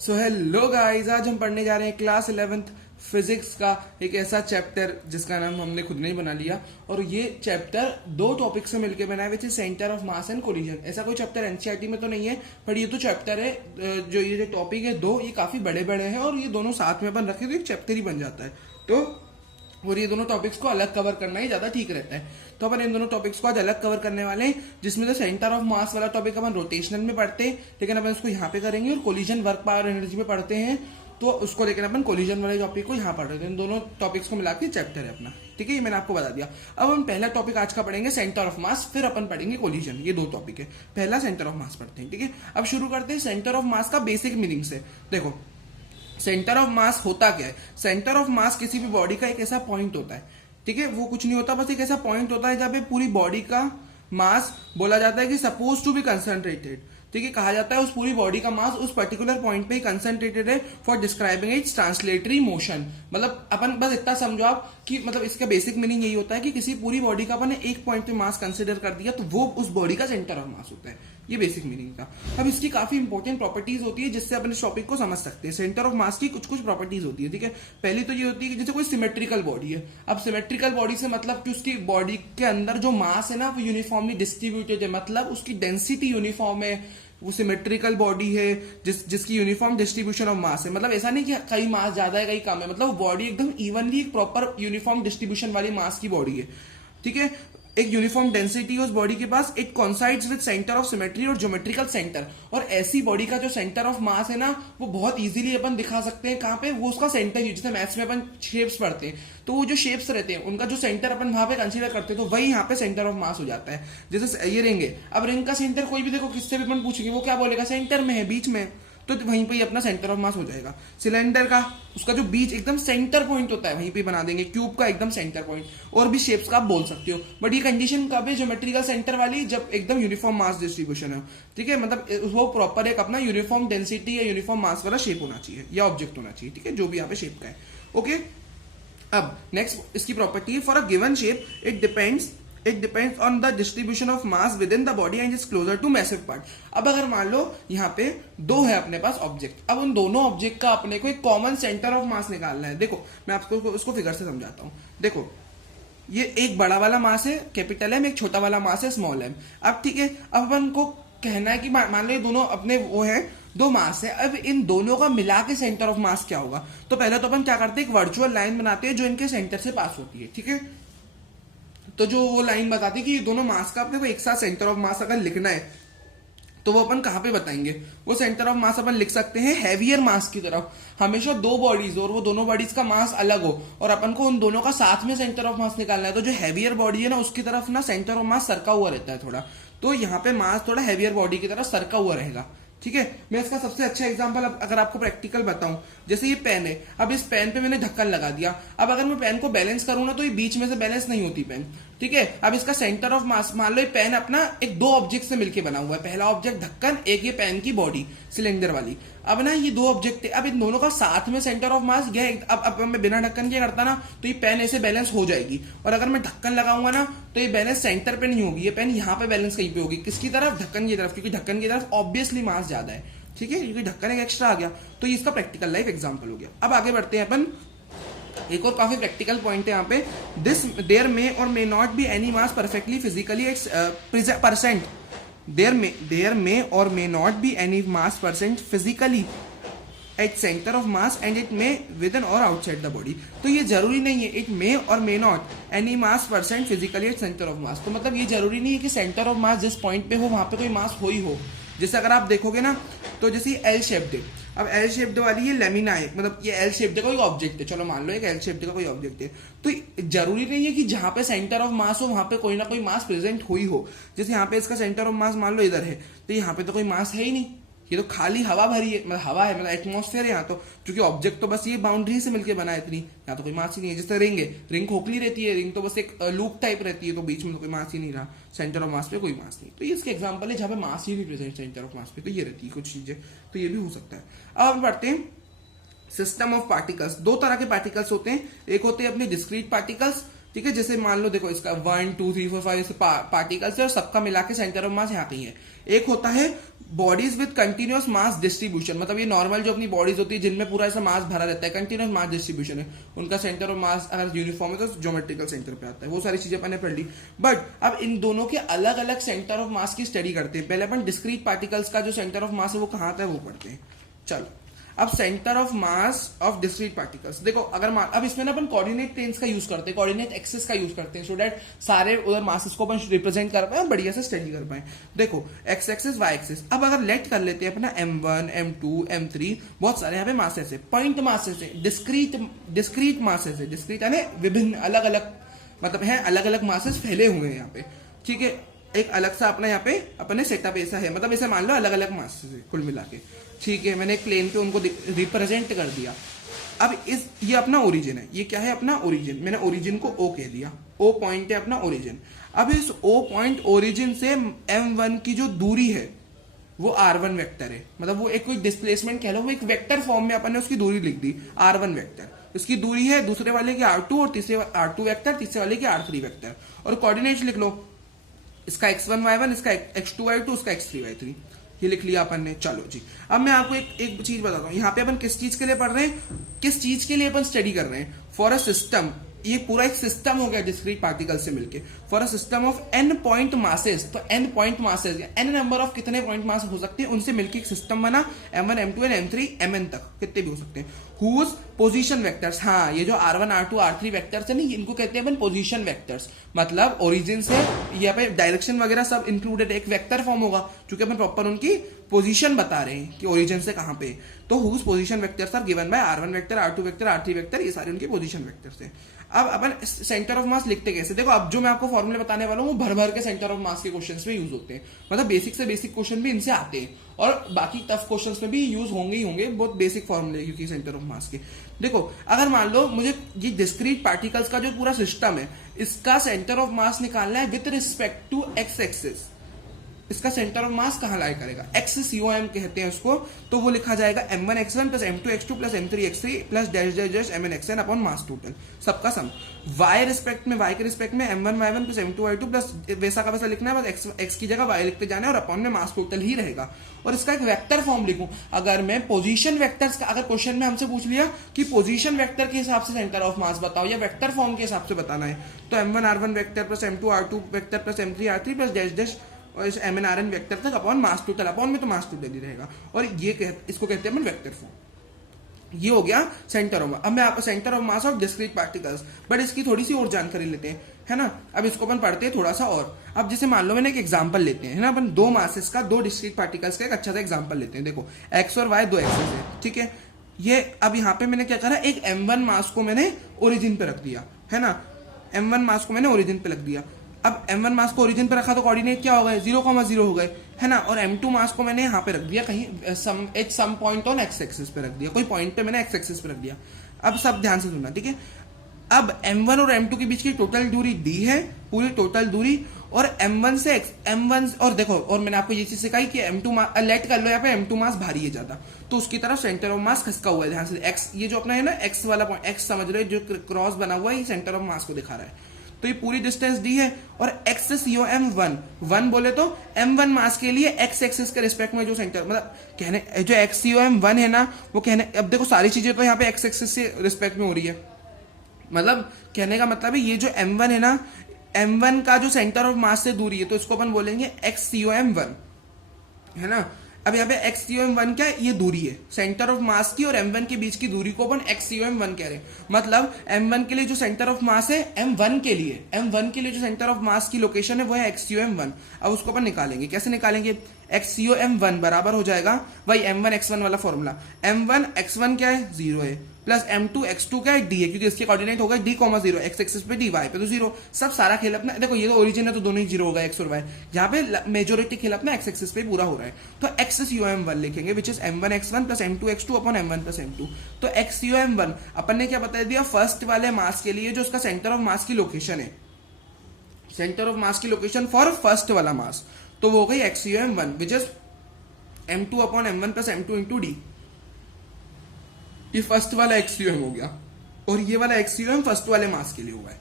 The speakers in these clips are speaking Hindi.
सो हेलो गाइस, आज हम पढ़ने जा रहे हैं क्लास 11th फिजिक्स का एक ऐसा चैप्टर जिसका नाम हमने खुद ने ही बना लिया। और ये चैप्टर दो टॉपिक से मिलकर बना है, which is centre of mass and collision. ऐसा कोई चैप्टर एनसीईआरटी में तो नहीं है, पर ये तो चैप्टर है। जो ये टॉपिक है दो, ये काफी बड़े बड़े हैं और ये दोनों साथ में अपन रखे तो एक चैप्टर ही बन जाता है। तो और ये दोनों टॉपिक्स को अलग कवर करना ही ज्यादा ठीक रहता है। तो अपन इन दोनों टॉपिक्स को आज अलग कवर करने वाले हैं, जिसमें तो सेंटर ऑफ मास वाला टॉपिक अपन रोटेशनल में पढ़ते हैं, लेकिन अपन इसको यहाँ पे करेंगे। और कोलिजन वर्क पावर एनर्जी में पढ़ते हैं तो उसको लेकर अपन कोलिजन वाले टॉपिक को यहाँ पढ़ रहे हैं। इन दोनों टॉपिक्स को मिला के चैप्टर है अपना, ठीक है। ये मैंने आपको बता दिया। अब हम पहला टॉपिक आज का पढ़ेंगे सेंटर ऑफ मास, फिर अपन पढ़ेंगे कोलिजन। ये दो टॉपिक है। पहला सेंटर ऑफ मास पढ़ते हैं, ठीक है। अब शुरू करते हैं सेंटर ऑफ मास का बेसिक मीनिंग से। देखो, सेंटर ऑफ मास होता क्या है? सेंटर ऑफ मास किसी भी बॉडी का एक ऐसा पॉइंट होता है, ठीक है। वो कुछ नहीं होता, बस एक ऐसा पॉइंट होता है जहां पे पूरी बॉडी का मास बोला जाता है कि सपोज टू बी कंसंट्रेटेड, ठीक है। कहा जाता है उस पूरी बॉडी का मास उस पर्टिकुलर पॉइंट पे ही कंसंट्रेटेड है for describing it's translatory motion. मतलब अपन बस इतना समझो आप कि मतलब इसका बेसिक मीनिंग यही होता है कि किसी पूरी बॉडी का अपन ने एक पॉइंट पे मास कंसिडर कर दिया तो वो उस बॉडी का सेंटर ऑफ मास होता है। ये बेसिक मीनिंग था। अब इसकी काफी इंपॉर्टेंट प्रॉपर्टीज होती है जिससे अपन इस टॉपिक को समझ सकते हैं। सेंटर ऑफ मास की कुछ कुछ प्रॉपर्टीज होती है, ठीक है। पहली तो ये होती है कि जैसे कोई सिमेट्रिकल बॉडी है। अब सिमेट्रिकल बॉडी से मतलब कि उसकी बॉडी के अंदर जो मास है ना वो यूनिफॉर्मली डिस्ट्रीब्यूटेड है, मतलब उसकी डेंसिटी यूनिफॉर्म है। वो सिमेट्रिकल बॉडी है जिसकी यूनिफॉर्म डिस्ट्रीब्यूशन ऑफ मास है। मतलब ऐसा नहीं कि कहीं मास ज्यादा है कहीं कम है, मतलब वो बॉडी एकदम इवनली एक प्रॉपर यूनिफॉर्म डिस्ट्रीब्यूशन वाली मास की बॉडी है, ठीक है। एक यूनिफॉर्म डेंसिटी है उस बॉडी के पास। It coincides with centre of symmetry और ज्योमेट्रिकल सेंटर। और ऐसी बॉडी का जो सेंटर ऑफ मास है ना वो बहुत इजीली अपन दिखा सकते हैं। कहां पे? वो उसका सेंटर ही, जैसे मैथ्स में अपन शेप्स पढ़ते हैं तो वो जो शेप्स रहते हैं उनका जो सेंटर अपन वहां पे कंसीडर करते हैं तो वही यहाँ पे सेंटर ऑफ मास हो जाता है। जैसे ये रिंग है, अब रिंग का सेंटर कोई भी देखो किससे भी अपन पूछेंगे वो क्या बोलेगा? सेंटर में है, बीच में, तो वहीं पे ही अपना सेंटर ऑफ मास हो जाएगा। सिलेंडर का उसका जो बीच एकदम सेंटर पॉइंट होता है वहीं पे बना देंगे। क्यूब का एकदम सेंटर पॉइंट, और भी शेप्स का आप बोल सकते हो। बट ये कंडीशन कब है? ज्योमेट्रिकल सेंटर वाली, जब एकदम यूनिफॉर्म मास डिस्ट्रीब्यूशन है, ठीक है। मतलब वो प्रॉपर एक अपना यूनिफॉर्म डेंसिटी या यूनिफॉर्म मास वाला शेप होना चाहिए या ऑब्जेक्ट होना चाहिए, ठीक है, जो भी यहाँ पे शेप का है, ओके। अब नेक्स्ट इसकी प्रॉपर्टी है, for a given shape it depends on the distribution of mass within the body and is closer to massive part. अब अगर मान लो यहाँ पे दो है अपने पास ऑब्जेक्ट, अब उन दोनों ऑब्जेक्ट का अपने को एक कॉमन सेंटर ऑफ मास निकालना है। देखो मैं आपको इसको फिगर से समझाता हूँ। देखो ये एक बड़ा वाला मास है कैपिटल एम, एक छोटा वाला मास है स्मॉल एम। अब ठीक है, अब अपन को कहना है कि मान लो ये दोनों अपने वो है, दो मास है। अब इन दोनों का मिला के सेंटर ऑफ मास क्या होगा? तो पहले तो अपन क्या करते हैं, एक वर्चुअल लाइन बनाते हैं जो इनके सेंटर से पास होती है, ठीक है। तो जो वो लाइन बताती है कि ये दोनों मास का अपने को एक साथ सेंटर ऑफ मास अगर लिखना है तो वो अपन कहां पे बताएंगे? वो सेंटर ऑफ मास अपन लिख सकते हैं हैवियर मास की तरफ। हमेशा दो बॉडीज हो और वो दोनों बॉडीज का मास अलग हो और अपन को उन दोनों का साथ में सेंटर ऑफ मास निकालना है। तो जो हैवियर बॉडी है ना उसकी तरफ ना सेंटर ऑफ मास सरका हुआ रहता है थोड़ा, तो यहाँ पे मास थोड़ा हैवियर बॉडी की तरफ सरका हुआ रहेगा, ठीक है। मैं इसका सबसे अच्छा एग्जांपल अगर आपको प्रैक्टिकल बताऊं, जैसे ये पेन है। अब इस पेन पे मैंने ढक्कन लगा दिया। अब अगर मैं पेन को बैलेंस करूं ना तो ये बीच में से बैलेंस नहीं होती पेन, ठीक है। अब इसका सेंटर ऑफ मास, मान लो ये पेन अपना एक दो ऑब्जेक्ट से मिलकर बना हुआ है। पहला ऑब्जेक्ट ढक्कन, एक ये पेन की बॉडी सिलेंडर वाली। अब ना ये दो ऑब्जेक्ट है, अब इन दोनों का साथ में सेंटर ऑफ मास यह। अब मैं बिना ढक्कन के करता ना तो ये पेन ऐसे बैलेंस हो जाएगी, और अगर मैं ढक्कन लगाऊंगा ना तो ये बैलेंस सेंटर पे नहीं होगी, ये पेन यहाँ पे बैलेंस कहीं पे होगी। किसकी तरफ? ढक्कन की तरफ, क्योंकि ढक्कन की तरफ ऑब्वियसली मास ज्यादा है, ठीक है, क्योंकि ढक्कन एक एक्स्ट्रा आ गया। तो ये इसका प्रैक्टिकल लाइफ एग्जांपल हो गया। अब आगे बढ़ते हैं अपन। एक और काफी प्रैक्टिकल पॉइंट है यहाँ पे, this there may or may not be any mass perfectly physically it's percent. There may or may not be any mass percent physically at centre of mass and it may within or outside the body. तो ये जरूरी नहीं है it may or may not any mass percent physically at centre of मास। तो मतलब ये जरूरी नहीं है कि सेंटर ऑफ मास जिस पॉइंट पे हो वहां पे कोई मास हो ही हो। जैसे अगर आप देखोगे ना तो जैसे एल शेप्ड है। अब एल शेप्ड वाली ये लेमिना है, मतलब ये एल शेप्ड का कोई ऑब्जेक्ट है, चलो मान लो एक एल शेप्ड का कोई ऑब्जेक्ट है। तो जरूरी नहीं है कि जहां पे सेंटर ऑफ मास हो वहां पे कोई ना कोई मास प्रेजेंट हो ही हो। जैसे यहाँ पे इसका सेंटर ऑफ मास मान लो इधर है, तो यहाँ पे तो कोई मास है ही नहीं, ये तो खाली हवा भरी है, मतलब हवा है, मतलब एटमॉस्फेयर है यहाँ तो, क्योंकि ऑब्जेक्ट तो बस ये बाउंड्री से मिलकर बना है इतनी, यहाँ तो कोई मास ही नहीं है। जैसे रिंग है, रिंग खोखली रहती है, रिंग तो बस एक लूप टाइप रहती है, तो बीच में तो कोई मास ही नहीं रहा, सेंटर ऑफ मास पे कोई मास नहीं। तो ये इसके एग्जांपल है जहां पे मास ही नहीं प्रेजेंट सेंटर ऑफ मास पे, तो ये रहती है कुछ चीजें, तो ये भी हो सकता है। अब हम बढ़ते हैं सिस्टम ऑफ पार्टिकल्स। दो तरह के पार्टिकल्स होते हैं, एक होते हैं अपने डिस्क्रीट पार्टिकल्स, ठीक है, जैसे मान लो देखो इसका 1 2 3 4 5 पार्टिकल्स है और सबका मिला के सेंटर ऑफ मास यहाँ कहीं है। एक होता है bodies with continuous mass distribution, मतलब ये नॉर्मल जो अपनी बॉडीज होती है जिनमें पूरा ऐसा मास भरा रहता है, कंटिन्यूअस मास डिस्ट्रीब्यूशन है, उनका सेंटर ऑफ मास अगर यूनिफॉर्म है तो ज्योमेट्रिकल सेंटर पे आता है। वो सारी चीजें अपन ने पढ़ ली। बट अब इन दोनों के अलग अलग सेंटर ऑफ मास की स्टडी करते हैं। पहले अपन डिस्क्रीट पार्टिकल्स का जो सेंटर ऑफ मास है वो कहाँ आता है वो पढ़ते हैं। चलो, अब centre of mass of discrete particles देखो, अगर अब इसमें ना अपन कोऑर्डिनेट प्लेन्स का यूज करते हैं, कोऑर्डिनेट एक्सिस का यूज करते हैं, सो दैट सारे उधर मासेस को अपन रिप्रेजेंट कर पाए और बढ़िया से स्टडी कर पाए। देखो एक्स एक्सिस वाई एक्सिस, अब अगर लेट कर लेते हैं अपना m1 m2 m3, बहुत सारे यहाँ पे मासेस है, पॉइंट मासेस है, डिस्क्रीट मासेस है, डिस्क्रीट यानी विभिन्न अलग अलग, मतलब है अलग अलग मासेस फैले हुए हैं यहाँ पे। ठीक है, एक अलग सा अपना यहाँ पे अपने सेटअप ऐसा है, मतलब ऐसे मान लो अलग अलग मासेस है कुल मिला के। ठीक है, मैंने एक प्लेन पे उनको रिप्रेजेंट कर दिया। अब ये अपना ओरिजिन है, ये क्या है अपना ओरिजिन, मैंने ओरिजिन को O कह दिया, O पॉइंट है अपना ओरिजिन। अब इस O पॉइंट ओरिजिन से m1 की जो दूरी है वो r1 वेक्टर है, मतलब वो एक कोई डिस्प्लेसमेंट कह लो, वो एक वेक्टर फॉर्म में अपन ने उसकी दूरी लिख दी r1 वेक्टर। उसकी दूरी है दूसरे वाले की r2 और तीसरे r2 वेक्टर, तीसरे वाले की r3 वेक्टर। और कोऑर्डिनेट्स लिख लो, इसका x1 y1, इसका x2 y2, इसका x3 y3, ये लिख लिया अपन ने। चलो जी, अब मैं आपको एक चीज बताता हूँ, यहाँ पे अपन किस चीज के लिए पढ़ रहे हैं, किस चीज के लिए अपन स्टडी कर रहे हैं। फॉर अ सिस्टम, ये पूरा एक सिस्टम हो गया डिस्क्रीट पार्टिकल से मिलके। For a system of n point masses, तो n पॉइंट मासेस या n नंबर ऑफ कितने पॉइंट मास हो सकते हैं, उनसे मिलके एक सिस्टम बना, m1 m2 and m3 mn तक कितने भी हो सकते हैं। हुज पोजीशन वेक्टर्स, हाँ ये जो r1 r2 r3 वेक्टर्स है ना, इनको कहते हैं अपन पोजीशन वेक्टर्स, मतलब ओरिजिन से यहाँ पे डायरेक्शन वगैरह सब इंक्लूडेड, एक वेक्टर फॉर्म होगा क्योंकि अपन प्रॉपर उनकी पोजीशन बता रहे हैं कि ओरिजिन से कहां पे। तो whose position vectors are given by r1 vector, r2 vector, r3 vector, ये सारे उनके पोजीशन वेक्टर्स हैं। अब अपन सेंटर ऑफ मास लिखते कैसे, देखो अब जो मैं आपको फॉर्मूले बताने वाला हूँ वो भर भर के सेंटर ऑफ मास के क्वेश्चंस में यूज होते हैं, मतलब बेसिक से बेसिक क्वेश्चन भी इनसे आते हैं और बाकी टफ क्वेश्चंस में भी यूज होंगे ही होंगे, बहुत बेसिक फॉर्मूले क्योंकि सेंटर ऑफ मास के। देखो अगर मान लो मुझे ये डिस्क्रीट पार्टिकल्स का जो पूरा सिस्टम है इसका सेंटर ऑफ मास निकालना है with respect to X axis, इसका सेंटर ऑफ मास कहां लाई करेगा, एक्स COM कहते हैं उसको, तो वो लिखा जाएगा m1 x1 plus m2 x2 plus m3 x3 plus dash dash dash mn xn upon mass total, सबका सम। y रिस्पेक्ट में, y के रिस्पेक्ट में m1 y1 plus m2 y2 plus वैसा का वैसा लिखना है, बस x की जगह y लिखते जाना है और अपॉन में मास टोटल ही रहेगा। और इसका एक वेक्टर फॉर्म लिखूं, अगर मैं पोजीशन वेक्टर्स का, अगर क्वेश्चन में हमसे पूछ लिया कि पोजीशन वेक्टर के हिसाब से सेंटर ऑफ मास बताओ या वेक्टर फॉर्म के हिसाब से बताना है, तो m1 r1 vector plus m2 r2 vector plus m3 r3 plus dash dash और इस mn rn वेक्टर तक अपॉन मास टोटल, अपॉन में तो मास टोटल ही रहेगा। और ये इसको कहते हैं अपन वेक्टर फॉर्म। ये हो गया सेंटर ऑफ। अब मैं आपको centre of mass of discrete particles, but इसकी थोड़ी सी और जानकारी लेते हैं, है ना। अब इसको अपन पढ़ते हैं थोड़ा सा और। अब जैसे मान लो मैंने एक एग्जांपल लेते हैं, है ना, अपन दो मासेस का, दो डिस्क्रीट पार्टिकल्स का एक अच्छा सा एग्जांपल लेते हैं। देखो एक्स और वाई दो एक्सेस है, ठीक है। ये अब यहाँ पे मैंने क्या करा, एक m1 मास को मैंने ओरिजिन पे रख दिया, है ना, m1 मास को मैंने ओरिजिन पे रख दिया। अब m1 मास को ओरिजिन पे रखा तो कोऑर्डिनेट क्या हो गए, 0,0 हो गए, है ना। और m2 मास को मैंने यहाँ पे रख दिया कहीं some point on X axis पे रख दिया, कोई पॉइंट पे मैंने एक्स एक्सिस पे रख दिया। अब सब ध्यान से सुनना, ठीक है। अब m1 और m2 के बीच की टोटल दूरी d है, पूरी टोटल दूरी, और m1 से m1 और देखो, और मैंने आपको ये चीज सिखाई कि m2 लेट कर लो, यहाँ पे m2 मास भारी है ज्यादा, तो उसकी तरफ सेंटर ऑफ मास खसका हुआ है। ध्यान से x, ये जो अपना है ना x वाला पॉइंट, x समझ रहे हो, जो क्रॉस बना हुआ है, ये सेंटर ऑफ मास को दिखा रहा है। तो ये पूरी डिस्टेंस d है और x से COM 1 बोले तो m1 मास के लिए x एक्सिस के रिस्पेक्ट में जो सेंटर, मतलब कहने जो x COM 1 है ना, वो कहने, अब देखो सारी चीजें तो यहाँ पे x एक्सिस से रिस्पेक्ट में हो रही है, मतलब कहने का मतलब है ये जो m1 है ना, m1 का जो सेंटर ऑफ मास से दूरी है, तो इसको अपन बोलेंगे x COM 1, है ना। अब यहाँ पे x COM 1 क्या है, ये दूरी है सेंटर ऑफ मास की, और m1 के बीच की दूरी को अपन x COM 1 कह रहे हैं। मतलब m1 के लिए जो सेंटर ऑफ मास है, m1 के लिए जो सेंटर ऑफ मास की लोकेशन है वो है x COM 1। अब उसको अपन निकालेंगे, कैसे निकालेंगे, x COM 1 बराबर हो जाएगा वही m1 x1 वाला फॉर्मूला, m1 x1 क्या है 0 है, प्लस m2 x2 क्या है d है, क्योंकि इसके कोऑर्डिनेट होगा d,0 x एक्सिस पे d, y पे तो 0। सब सारा खेल अपना, देखो ये तो ओरिजिन है तो दोनों ही 0 होगा x और y, यहाँ पे मेजोरिटी खेल अपना x एक्सिस पे पूरा हो रहा है। तो x COM 1 लिखेंगे which is m1 x1 plus m2 x2 upon m1 plus m2। तो x COM 1 अपन ने क्या बता दिया, फर्स्ट वाले मास के लिए जो उसका सेंटर ऑफ मास की लोकेशन है, सेंटर ऑफ मास की लोकेशन फॉर फर्स्ट वाला मास, तो वो हो गई x COM 1 which is m2 upon m1 plus m2 into d। ये फर्स्ट वाला x COM हो गया, और ये वाला x COM फर्स्ट वाले मास के लिए हुआ है,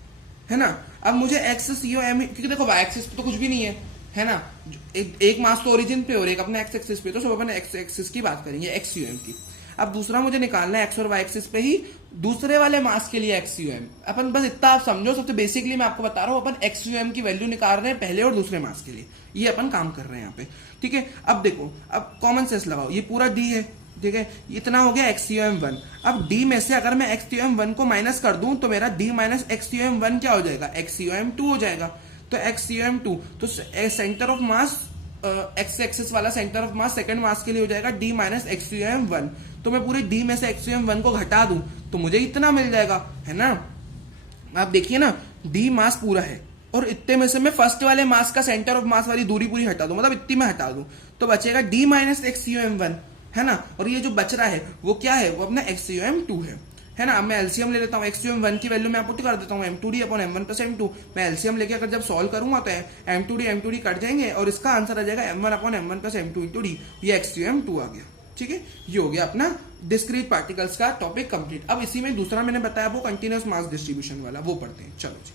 है ना। अब मुझे एक्स सी ओ एम, क्योंकि देखो वाई एक्सिस पे तो कुछ भी नहीं है ना। एक मास तो ओरिजिन पे और एक अपने एक्स एक्सिस पे, तो सब अपन एक्स एक्सिस की बात करेंगे, एक्स यू एम की। अब दूसरा मुझे निकालना है एक्स और वाई एक्सिस पे ही दूसरे वाले मास के लिए एक्स यू एम। अपन बस इतना आप समझो, सबसे बेसिकली मैं आपको बता रहा हूं, अपन एक्स यू एम की वैल्यू निकाल रहे हैं पहले और दूसरे मास के लिए, ये अपन काम कर रहे हैं यहाँ पे, ठीक है। अब देखो, अब कॉमन सेंस लगाओ, ये पूरा डी है, ठीक है, इतना हो गया एक्स यू एम वन। अब डी में से अगर मैं एक्स यू एम वन को माइनस कर दूं तो मेरा D minus X U M one क्या हो जाएगा, एक्स यू एम टू हो जाएगा। तो एक्स यू एम टू, तो centre of mass, X axis वाला centre of mass second mass के लिए हो जाएगा D minus X U M one. तो मैं पूरे डी में से एक्स यू एम वन को घटा दूं तो मुझे इतना मिल जाएगा, है ना। आप देखिए ना, डी मास पूरा है और इतने में से मैं फर्स्ट वाले मास का सेंटर ऑफ मास वाली दूरी पूरी हटा दूं, मतलब इतनी में हटा दूं, तो बचेगा D minus X U M one, है ना। और ये जो बच रहा है वो क्या है, वो अपना एक्स यू एम टू है ना। अब मैं एलसीएम ले लेता हूँ, एक्स यू एम वन की वैल्यू मैं पुट कर देता हूँ M two D upon M one plus M two. मैं एलसीएम लेके अगर जब सॉल्व करूंगा तो एम टू डी कट जाएंगे और इसका आंसर आ जाएगा M one upon M one plus M two into D, ये एक्स यू एम टू आ गया, ठीक है। ये हो गया अपना डिस्क्रीट पार्टिकल्स का टॉपिक कंप्लीट। अब इसी में दूसरा मैंने बताया वो कंटिन्यूअस मास डिस्ट्रीब्यूशन वाला, वो पढ़ते हैं, चलो जी।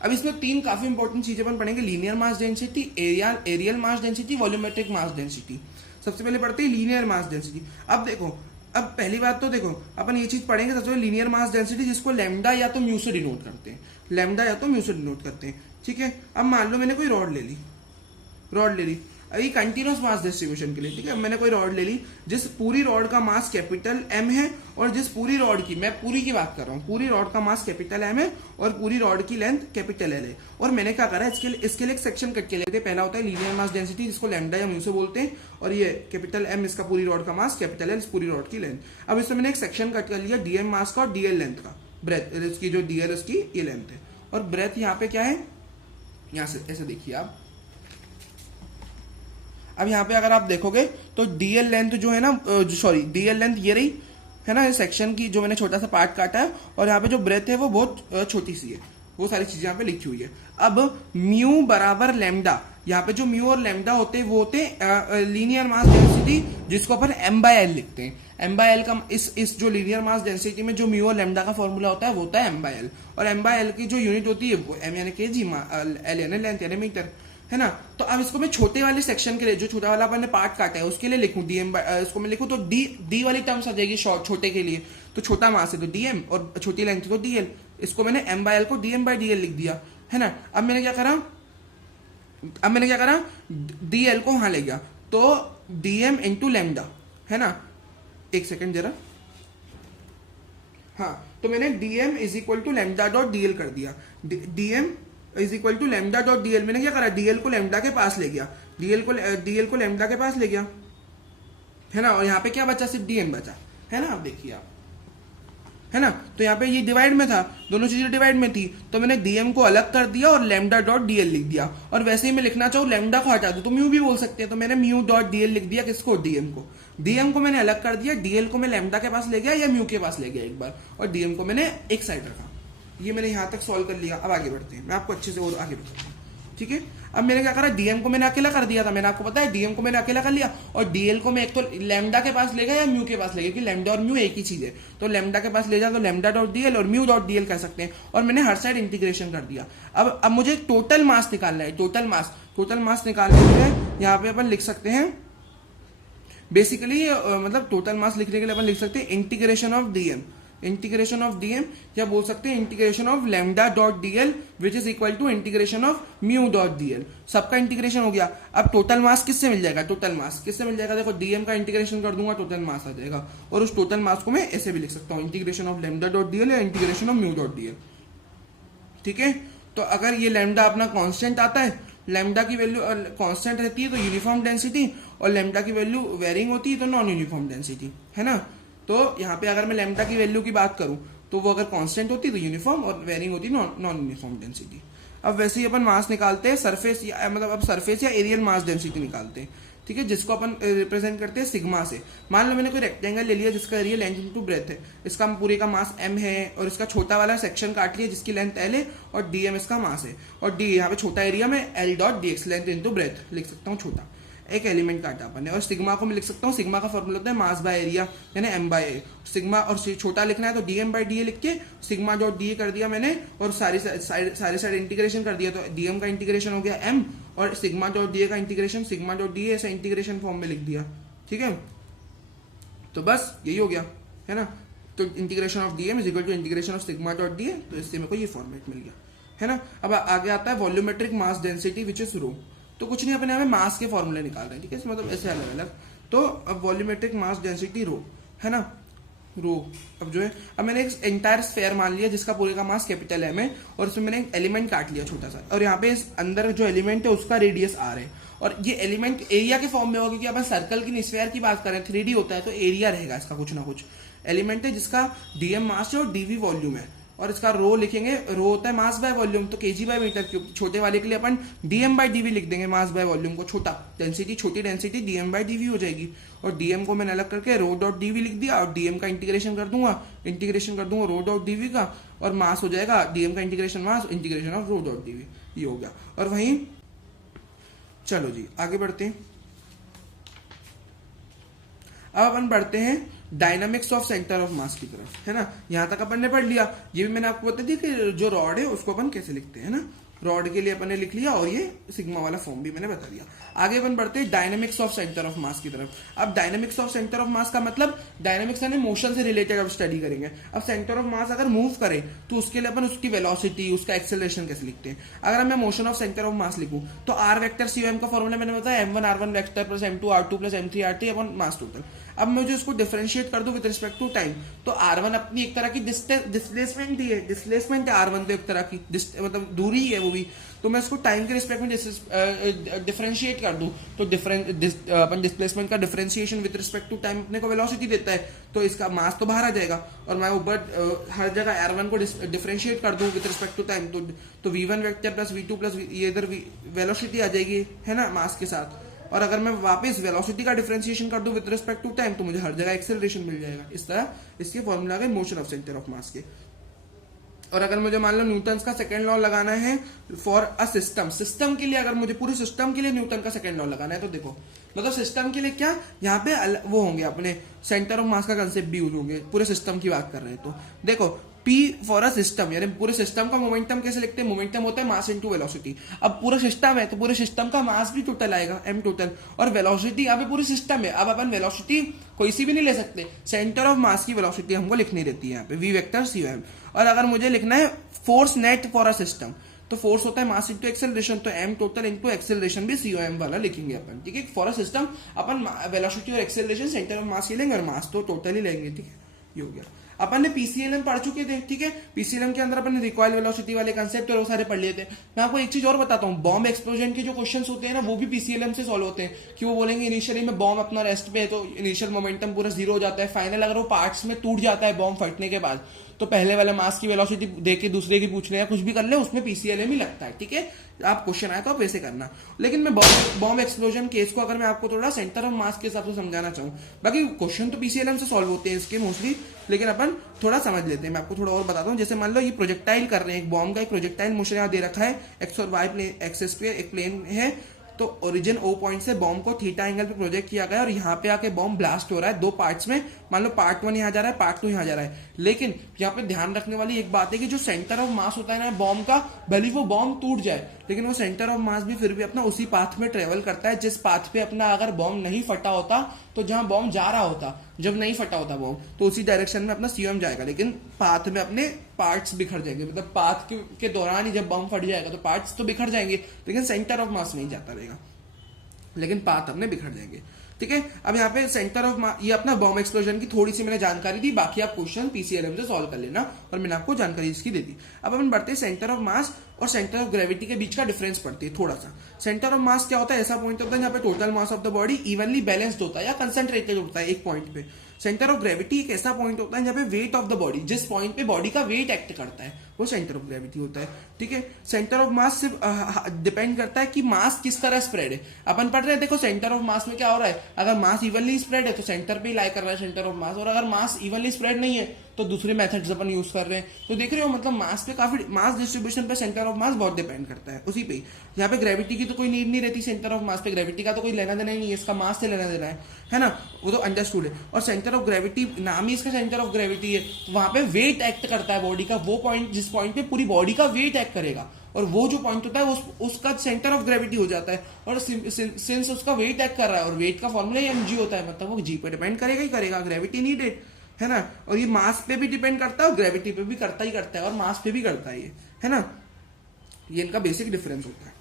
अब इसमें तीन काफी इंपॉर्टेंट चीजें अपन पढ़ेंगे, linear mass density, areal mass density, volumetric mass density. सबसे पहले पढ़ते हैं लीनियर मास डेंसिटी। अब देखो, अब पहली बात तो देखो, अपन ये चीज पढ़ेंगे सबसे पहले लीनियर मास डेंसिटी, जिसको लैम्डा या तो म्यू से डिनोट करते हैं, लैम्डा या तो म्यू से डिनोट करते हैं, ठीक है। अब मान लो मैंने कोई रॉड ले ली, अभी कंटिन्यूअस मास डिस्ट्रीब्यूशन के लिए, ठीक है। मैंने कोई रॉड ले ली जिस पूरी रॉड का मास कैपिटल एम है और जिस पूरी रॉड की, मैं पूरी की बात कर रहा हूँ, पूरी रॉड का मास कैपिटल एम है और पूरी रॉड की लेंथ कैपिटल एल है। और मैंने क्या करा, इसके लिए एक सेक्शन कट के लेते हैं। पहला होता है लीनियर मास डेंसिटी, जिसको लैम्डा या म्यू से बोलते हैं, और ये कैपिटल एम इसका पूरी रॉड का मास, कैपिटल एल पूरी रॉड की लेंथ। अब इसमें मैंने एक सेक्शन कट कर लिया डीएम मास का और डीएल लेंथ का, ब्रेथ इसकी जो डीएल उसकी ये लेंथ है, और ब्रेथ यहाँ पे क्या है, यहाँ से ऐसे देखिए आप। अब यहाँ पे अगर आप देखोगे तो डीएल लेंथ जो है ना, सॉरी डीएल लेंथ ये रही है ना, इस सेक्शन की जो मैंने छोटा सा पार्ट काटा है, और यहाँ पे जो ब्रेथ है वो बहुत छोटी सी है, वो सारी चीजें यहाँ पे लिखी हुई है। अब म्यू बराबर लैम्डा, यहाँ पे जो म्यू और लैम्डा होते हैं वो होते हैं लीनियर मास डेंसिटी, जिसको अपन एम बाय एल लिखते हैं। एम बाय एल का इस जो लीनियर मास डेंसिटी में जो म्यू और लैम्डा का फॉर्मूला होता है वो होता है एम बाय एल, और एम बाय एल की जो यूनिट होती है वो एम यानी केजी, एल यानी लेंथ यानी मीटर, है ना। तो अब इसको मैं छोटे वाले सेक्शन के लिए, जो छोटा वाला अपन ने पार्ट काटा है उसके लिए लिखूं डीएम, इसको मैं लिखूं तो डी वाली टर्म्स आ जाएगी छोटे के लिए, तो छोटा मास है तो डीएम और छोटी लेंथ तो डीएल। इसको मैंने एम बाय एल को डीएम बाय डीएल लिख दिया, है ना। अब मैंने क्या करा, डीएल को वहां ले गया, तो डीएम इंटू लैम्डा, है ना। एक सेकेंड जरा, हाँ, तो मैंने DM is equal to lambda dot DL कर दिया, DM is equal to lambda dot DL. मैंने क्या करा, डीएल को लैम्डा के पास ले गया, डीएल को लैम्डा के पास ले गया, है ना। और यहाँ पे क्या बचा, सिर्फ डीएम बचा, है ना। आप देखिए आप, है ना। तो यहाँ पे ये डिवाइड में था, दोनों चीजें डिवाइड में थी, तो मैंने डीएम को अलग कर दिया और लैम्डा डॉट डीएल लिख दिया। और वैसे ही मैं लिखना चाहूँ लैम्डा को हटा दूं तो म्यू भी बोल सकते हैं, तो मैंने म्यू डॉट डीएल लिख दिया, किसको, डीएम को मैंने अलग कर दिया, डीएल को मैं लैम्डा के पास ले गया या म्यू के पास ले गया एक बार, और डीएम को मैंने एक साइड रखा। ये मैंने यहां तक सॉल्व कर लिया। अब आगे बढ़ते हैं, मैं आपको अच्छे से और आगे बताता हूँ, ठीक है। अब मैंने क्या करा, डीएम को मैंने अकेला कर दिया था, मैंने आपको पता है डीएम को मैंने अकेला कर लिया, और डीएल को मैं एक तो लैम्डा के पास ले गया या म्यू के पास ले गया, कि लैम्डा और म्यू एक ही चीज है, तो लैम्डा के पास ले जा तो लैम्डा डॉट डीएल और म्यू डॉट डीएल कह सकते हैं, और मैंने हर साइड इंटीग्रेशन कर दिया। अब मुझे टोटल मास निकालना है, टोटल मास निकालने के लिए यहाँ पे अपन लिख सकते हैं बेसिकली, मतलब टोटल मास लिखने के लिए अपन लिख सकते हैं इंटीग्रेशन ऑफ डीएम, या बोल सकते हैं integration of lambda dot dl which is equal to integration of mu dot dl. सबका इंटीग्रेशन हो गया। अब टोटल मास किससे मिल जाएगा, देखो डीएम का इंटीग्रेशन कर दूंगा, टोटल मास आ जाएगा, और उस टोटल मास को मैं ऐसे भी लिख सकता हूँ, integration of lambda dot dl या integration of mu dot dl, ठीक है। तो अगर ये लैम्डा अपना कांस्टेंट आता है, लैम्डा की वैल्यू कांस्टेंट रहती है तो यूनिफॉर्म डेंसिटी, और लैम्डा की वैल्यू वेरिंग होती है तो नॉन यूनिफॉर्म डेंसिटी, है ना। तो यहाँ पे अगर मैं लैम्डा की वैल्यू की बात करूं तो वो अगर कांस्टेंट होती तो यूनिफॉर्म, और वेरिंग होती नॉन यूनिफॉर्म डेंसिटी। अब वैसे ही अपन मास निकालते हैं सरफेस, या मतलब अब सरफेस या एरियल मास डेंसिटी निकालते हैं, ठीक है, जिसको अपन रिप्रेजेंट करते हैं सिग्मा से। मान लो मैंने कोई रेक्टेंगल ले लिया जिसका एरिया लेंथ इनटू ब्रेथ है, इसका पूरे का मास m है, और इसका छोटा वाला सेक्शन काट लिया जिसकी लेंथ l है, और dm इसका मास है, और d यहाँ पे छोटा एरिया में l dot dx length into breadth लिख सकता हूँ छोटा। एक एलिमेंट काटा अपन ने। और सिग्मा को मैं लिख सकता हूँ, सिग्मा का फॉर्मूला होता है मास बाय एरिया यानी एम बाय ए। सिग्मा और छोटा लिखना है तो डीएम बाय डी लिख के सिग्मा डॉट डी कर दिया मैंने, और सारी साइड इंटीग्रेशन कर दिया, तो डीएम का इंटीग्रेशन हो गया एम, और सिग्मा डॉट डी का इंटीग्रेशन सिग्मा डॉट डी ऐसा इंटीग्रेशन फॉर्म में लिख दिया। ठीक है, तो बस यही हो गया है ना। तो integration of dm is equal to integration of sigma dot d, तो इससे मेरे को ये फॉर्मेट मिल गया है ना। अब आगे आता है volumetric mass density which is rho. तो कुछ नहीं, अपने यहाँ मास के फॉर्मूले निकाल रहे हैं, ठीक है, मतलब ऐसे अलग अलग। तो अब वॉल्यूमेट्रिक मास डेंसिटी रो है ना, रो। अब जो है, अब मैंने एक एंटायर स्फेयर मान लिया जिसका पूरे का मास कैपिटल एम है, और उसमें मैंने एक एलिमेंट काट लिया छोटा सा, और यहाँ पे इस अंदर जो एलिमेंट है उसका रेडियस आर है, और ये एलिमेंट एरिया के फॉर्म में होगा, क्योंकि अपन सर्कल की स्फेयर की बात करें, 3D होता है तो एरिया रहेगा इसका कुछ ना कुछ। एलिमेंट है जिसका डीएम मास है और डीवी वॉल्यूम है, और इसका रो लिखेंगे, रो होता है मास बाय वॉल्यूम, तो केजी बाय मीटर क्यूब। छोटे वाले के लिए अपन डीएम बाय डीवी लिख देंगे, मास बाय वॉल्यूम को छोटा, डेंसिटी छोटी डेंसिटी डीएम बाय डीवी हो जाएगी। और डीएम को मैंने अलग करके रो डॉट डीवी लिख दिया, और डीएम का इंटीग्रेशन कर दूंगा रो डॉट डीवी का, और मास हो जाएगा डीएम का integration mass integration of rho dot dv, ये हो गया। और वहीं चलो जी आगे बढ़ते हैं। अब अपन बढ़ते हैं डायनामिक्स ऑफ सेंटर ऑफ मास की तरफ, है ना। यहां तक अपन ने पढ़ लिया, ये भी मैंने आपको बता दी कि जो रॉड है उसको अपन कैसे लिखते हैं ना। रॉड के लिए अपन ने लिख लिया, और ये सिग्मा वाला फॉर्म भी मैंने बता दिया। आगे अपन बढ़ते हैं डायनामिक्स ऑफ सेंटर ऑफ मास की तरफ। अब डायनामिक्स ऑफ सेंटर ऑफ मास का मतलब, डायनामिक्स यानी मोशन से रिलेटेड अब स्टडी करेंगे। अब सेंटर ऑफ मास अगर मूव करे तो उसके लिए अपन उसकी वेलोसिटी, उसका एक्सेलरेशन कैसे लिखते हैं। अगर मैं मोशन ऑफ सेंटर ऑफ मास लिखूं तो आर वेक्टर सीओएम का फॉर्मूला मैंने बताया m1r1 vector plus m2 r2 plus m3 r3 upon mass total. अब मैं जो इसको डिफरेंशिएट कर दूं विद रिस्पेक्ट टू टाइम, तो r1 अपनी एक तरह की डिस्प्लेसमेंट ही है, डिस्प्लेसमेंट है r1 तो एक तरह की मतलब दूरी है वो भी, तो मैं इसको टाइम के रिस्पेक्ट में डिफरेंशिएट कर दूं तो अपन डिस्प्लेसमेंट का differentiation with respect to time अपने को वेलोसिटी देता है, तो इसका मास तो बाहर आ जाएगा। और मैं ऊपर हर जगह r1 को डिफरेंशिएट कर दूं विद रिस्पेक्ट टू टाइम, तो v1 vector plus v2 plus ये इधर वेलोसिटी आ जाएगी है ना मास के साथ। और अगर मैं वापस वेलोसिटी का डिफरेंशिएशन कर दूं विद रिस्पेक्ट टू टाइम, तो मुझे हर जगह एक्सेलरेशन मिल जाएगा। इस तरह इसके फॉर्मूला आ गए मोशन ऑफ सेंटर ऑफ मास के। और अगर मुझे मान लो न्यूटन का सेकंड लॉ लगाना है फॉर अ सिस्टम के लिए, अगर मुझे पूरे सिस्टम के लिए न्यूटन का सेकंड लॉ लगाना है, तो देखो मतलब सिस्टम के लिए क्या यहाँ पे वो होंगे अपने सेंटर ऑफ मास का कंसेप्ट भी यूज होंगे, पूरे सिस्टम की बात कर रहे हैं। तो देखो P फॉर अ सिस्टम, यानी पूरे सिस्टम का मोमेंटम कैसे लिखते हैं, मोमेंटम होता है मास इनटू वेलोसिटी। अब पूरा सिस्टम है तो पूरे सिस्टम का मास भी टोटल आएगा m टोटल, और वेलोसिटी यहाँ पे पूरी सिस्टम है। अब अपन वेलोसिटी कोई सी भी नहीं ले सकते, सेंटर ऑफ मास की वेलोसिटी हमको लिखनी रहती है यहाँ पे v वेक्टर सीओएम। और अगर मुझे लिखना है force net for a system, तो फोर्स होता है मास इंटू एक्सेलरेशन, तो m टोटल इंटू एक्सेलरेशन भी सीओएम वाला लिखेंगे अपन, ठीक है। For a system upon velocity और एक्सेलरेशन सेंटर ऑफ मास ही लेंगे, और मास तो टोटल ही लेंगे, ठीक है। ये हो गया। अपन ने पीसीएलएम पढ़ चुके थे, ठीक है। पीसीएलएम के अंदर अपन ने रिकॉइल वेलोसिटी वाले कंसेप्ट और वो सारे पढ़ लिए थे। मैं आपको एक चीज और बताता हूँ, बॉम्ब एक्सप्लोजन के जो क्वेश्चंस होते हैं ना, वो भी पीसीएलएम से सॉल्व होते हैं। कि वो बोलेंगे इनिशियली में बॉम्ब अपना रेस्ट पे है तो इनिशियल मोमेंटम पूरा जीरो हो जाता है, फाइनल अगर वो पार्ट्स में टूट जाता है बॉम्ब फटने के बाद, तो पहले वाले मास की वेलोसिटी देके दूसरे की पूछ ले या कुछ भी कर ले, उसमें पीसीएलएम ही लगता है, ठीक है। आप क्वेश्चन आए तो आप वैसे करना। लेकिन मैं बॉम्ब एक्सप्लोजन केस को अगर मैं आपको थोड़ा सेंटर ऑफ मास के हिसाब से समझाना चाहूँ, बाकी क्वेश्चन तो पीसीएलएम से सॉल्व होते हैं इसके मोस्टली, लेकिन अपन थोड़ा समझ लेते हैं। मैं आपको थोड़ा और बताता हूँ। जैसे मान लो ये प्रोजेक्टाइल कर रहे हैं, एक बॉम्ब का एक प्रोजेक्टाइल मोशन यहाँ दे रखा है, एक्स और वाई प्लेन, एक्सेस पे एक प्लेन है, तो ओरिजिन ओ पॉइंट से बॉम्ब को थीटा एंगल पे प्रोजेक्ट किया गया, और यहाँ पे आके बॉम्ब ब्लास्ट हो रहा है दो पार्ट्स में। मान लो पार्ट 1 यहाँ जा रहा है, पार्ट 2 यहाँ जा रहा है। लेकिन यहाँ पे ध्यान रखने वाली एक बात है कि जो सेंटर ऑफ मास होता है ना बॉम्ब का, भले वो बॉम्ब टूट जाए, लेकिन वो सेंटर ऑफ मास भी फिर भी अपना उसी पाथ में ट्रेवल करता है जिस पाथ पे अपना अगर बॉम्ब नहीं फटा होता, तो जहां बॉम्ब जा रहा होता, जब नहीं फटा होता बॉम्ब, तो उसी डायरेक्शन में अपना सीओएम जाएगा, लेकिन पाथ में अपने पार्ट्स बिखर जाएंगे। मतलब पाथ के दौरान ही जब बॉम्ब फट जाएगा तो पार्ट्स तो बिखर जाएंगे, लेकिन सेंटर ऑफ मास नहीं जाता रहेगा, लेकिन पाथ अपने बिखर जाएंगे, ठीक है। अब यहाँ पे सेंटर ऑफ ये अपना बॉम्ब एक्सप्लोजन की थोड़ी सी मैंने जानकारी दी, बाकी आप क्वेश्चन पीसीएलएम से सॉल्व कर लेना, और मैंने आपको जानकारी इसकी दे दी। अब अपन बढ़ते हैं सेंटर ऑफ मास और सेंटर ऑफ ग्रेविटी के बीच का डिफरेंस पड़ती है थोड़ा सा। सेंटर ऑफ मास क्या होता है, ऐसा पॉइंट होता है जहाँ पे total mass of the body evenly balanced होता है या कंसंट्रेटेड होता है एक पॉइंट पे। सेंटर ऑफ ग्रेविटी एक ऐसा पॉइंट होता है जहाँ पे वेट ऑफ द बॉडी, जिस पॉइंट पे बॉडी का वेट एक्ट करता है, वो सेंटर ऑफ ग्रेविटी होता है, ठीक है। सेंटर ऑफ मास सिर्फ डिपेंड करता है कि मास किस तरह स्प्रेड है। अपन पढ़ रहे हैं, देखो सेंटर ऑफ मास में क्या हो रहा है, अगर मास इवनली स्प्रेड है तो सेंटर पे ही लाई कर रहा है सेंटर ऑफ मास, और अगर मास इवनली स्प्रेड नहीं है तो दूसरे मेथड्स अपन यूज कर रहे हैं। तो देख रहे हो मतलब मास पे काफी, मास डिस्ट्रीब्यूशन पे सेंटर ऑफ मास बहुत डिपेंड करता है उसी पे ही। यहाँ पे ग्रेविटी की तो कोई नीड नहीं रहती, सेंटर ऑफ मास पे ग्रेविटी का तो कोई लेना देना ही नहीं है, इसका मास से लेना देना है ना, वो तो अंडरस्टूड है। और सेंटर ऑफ ग्रेविटी, नाम ही इसका सेंटर ऑफ ग्रेविटी है, वहां पे वेट एक्ट करता है बॉडी का, वो पॉइंट जिस पॉइंट पे पूरी बॉडी का वेट एक्ट करेगा, और वो जो पॉइंट होता है उसका सेंटर ऑफ ग्रेविटी हो जाता है। और सिंस उसका वेट एक्ट कर रहा है, और वेट का फॉर्मूला mg होता है, मतलब वो जी पे डिपेंड करेगा ही करेगा, ग्रेविटी नीडेड है ना। और ये मास पे भी डिपेंड करता है और ग्रेविटी पे भी करता ही करता है, और मास पे भी करता है ये, है ना। ये इनका बेसिक डिफरेंस होता है।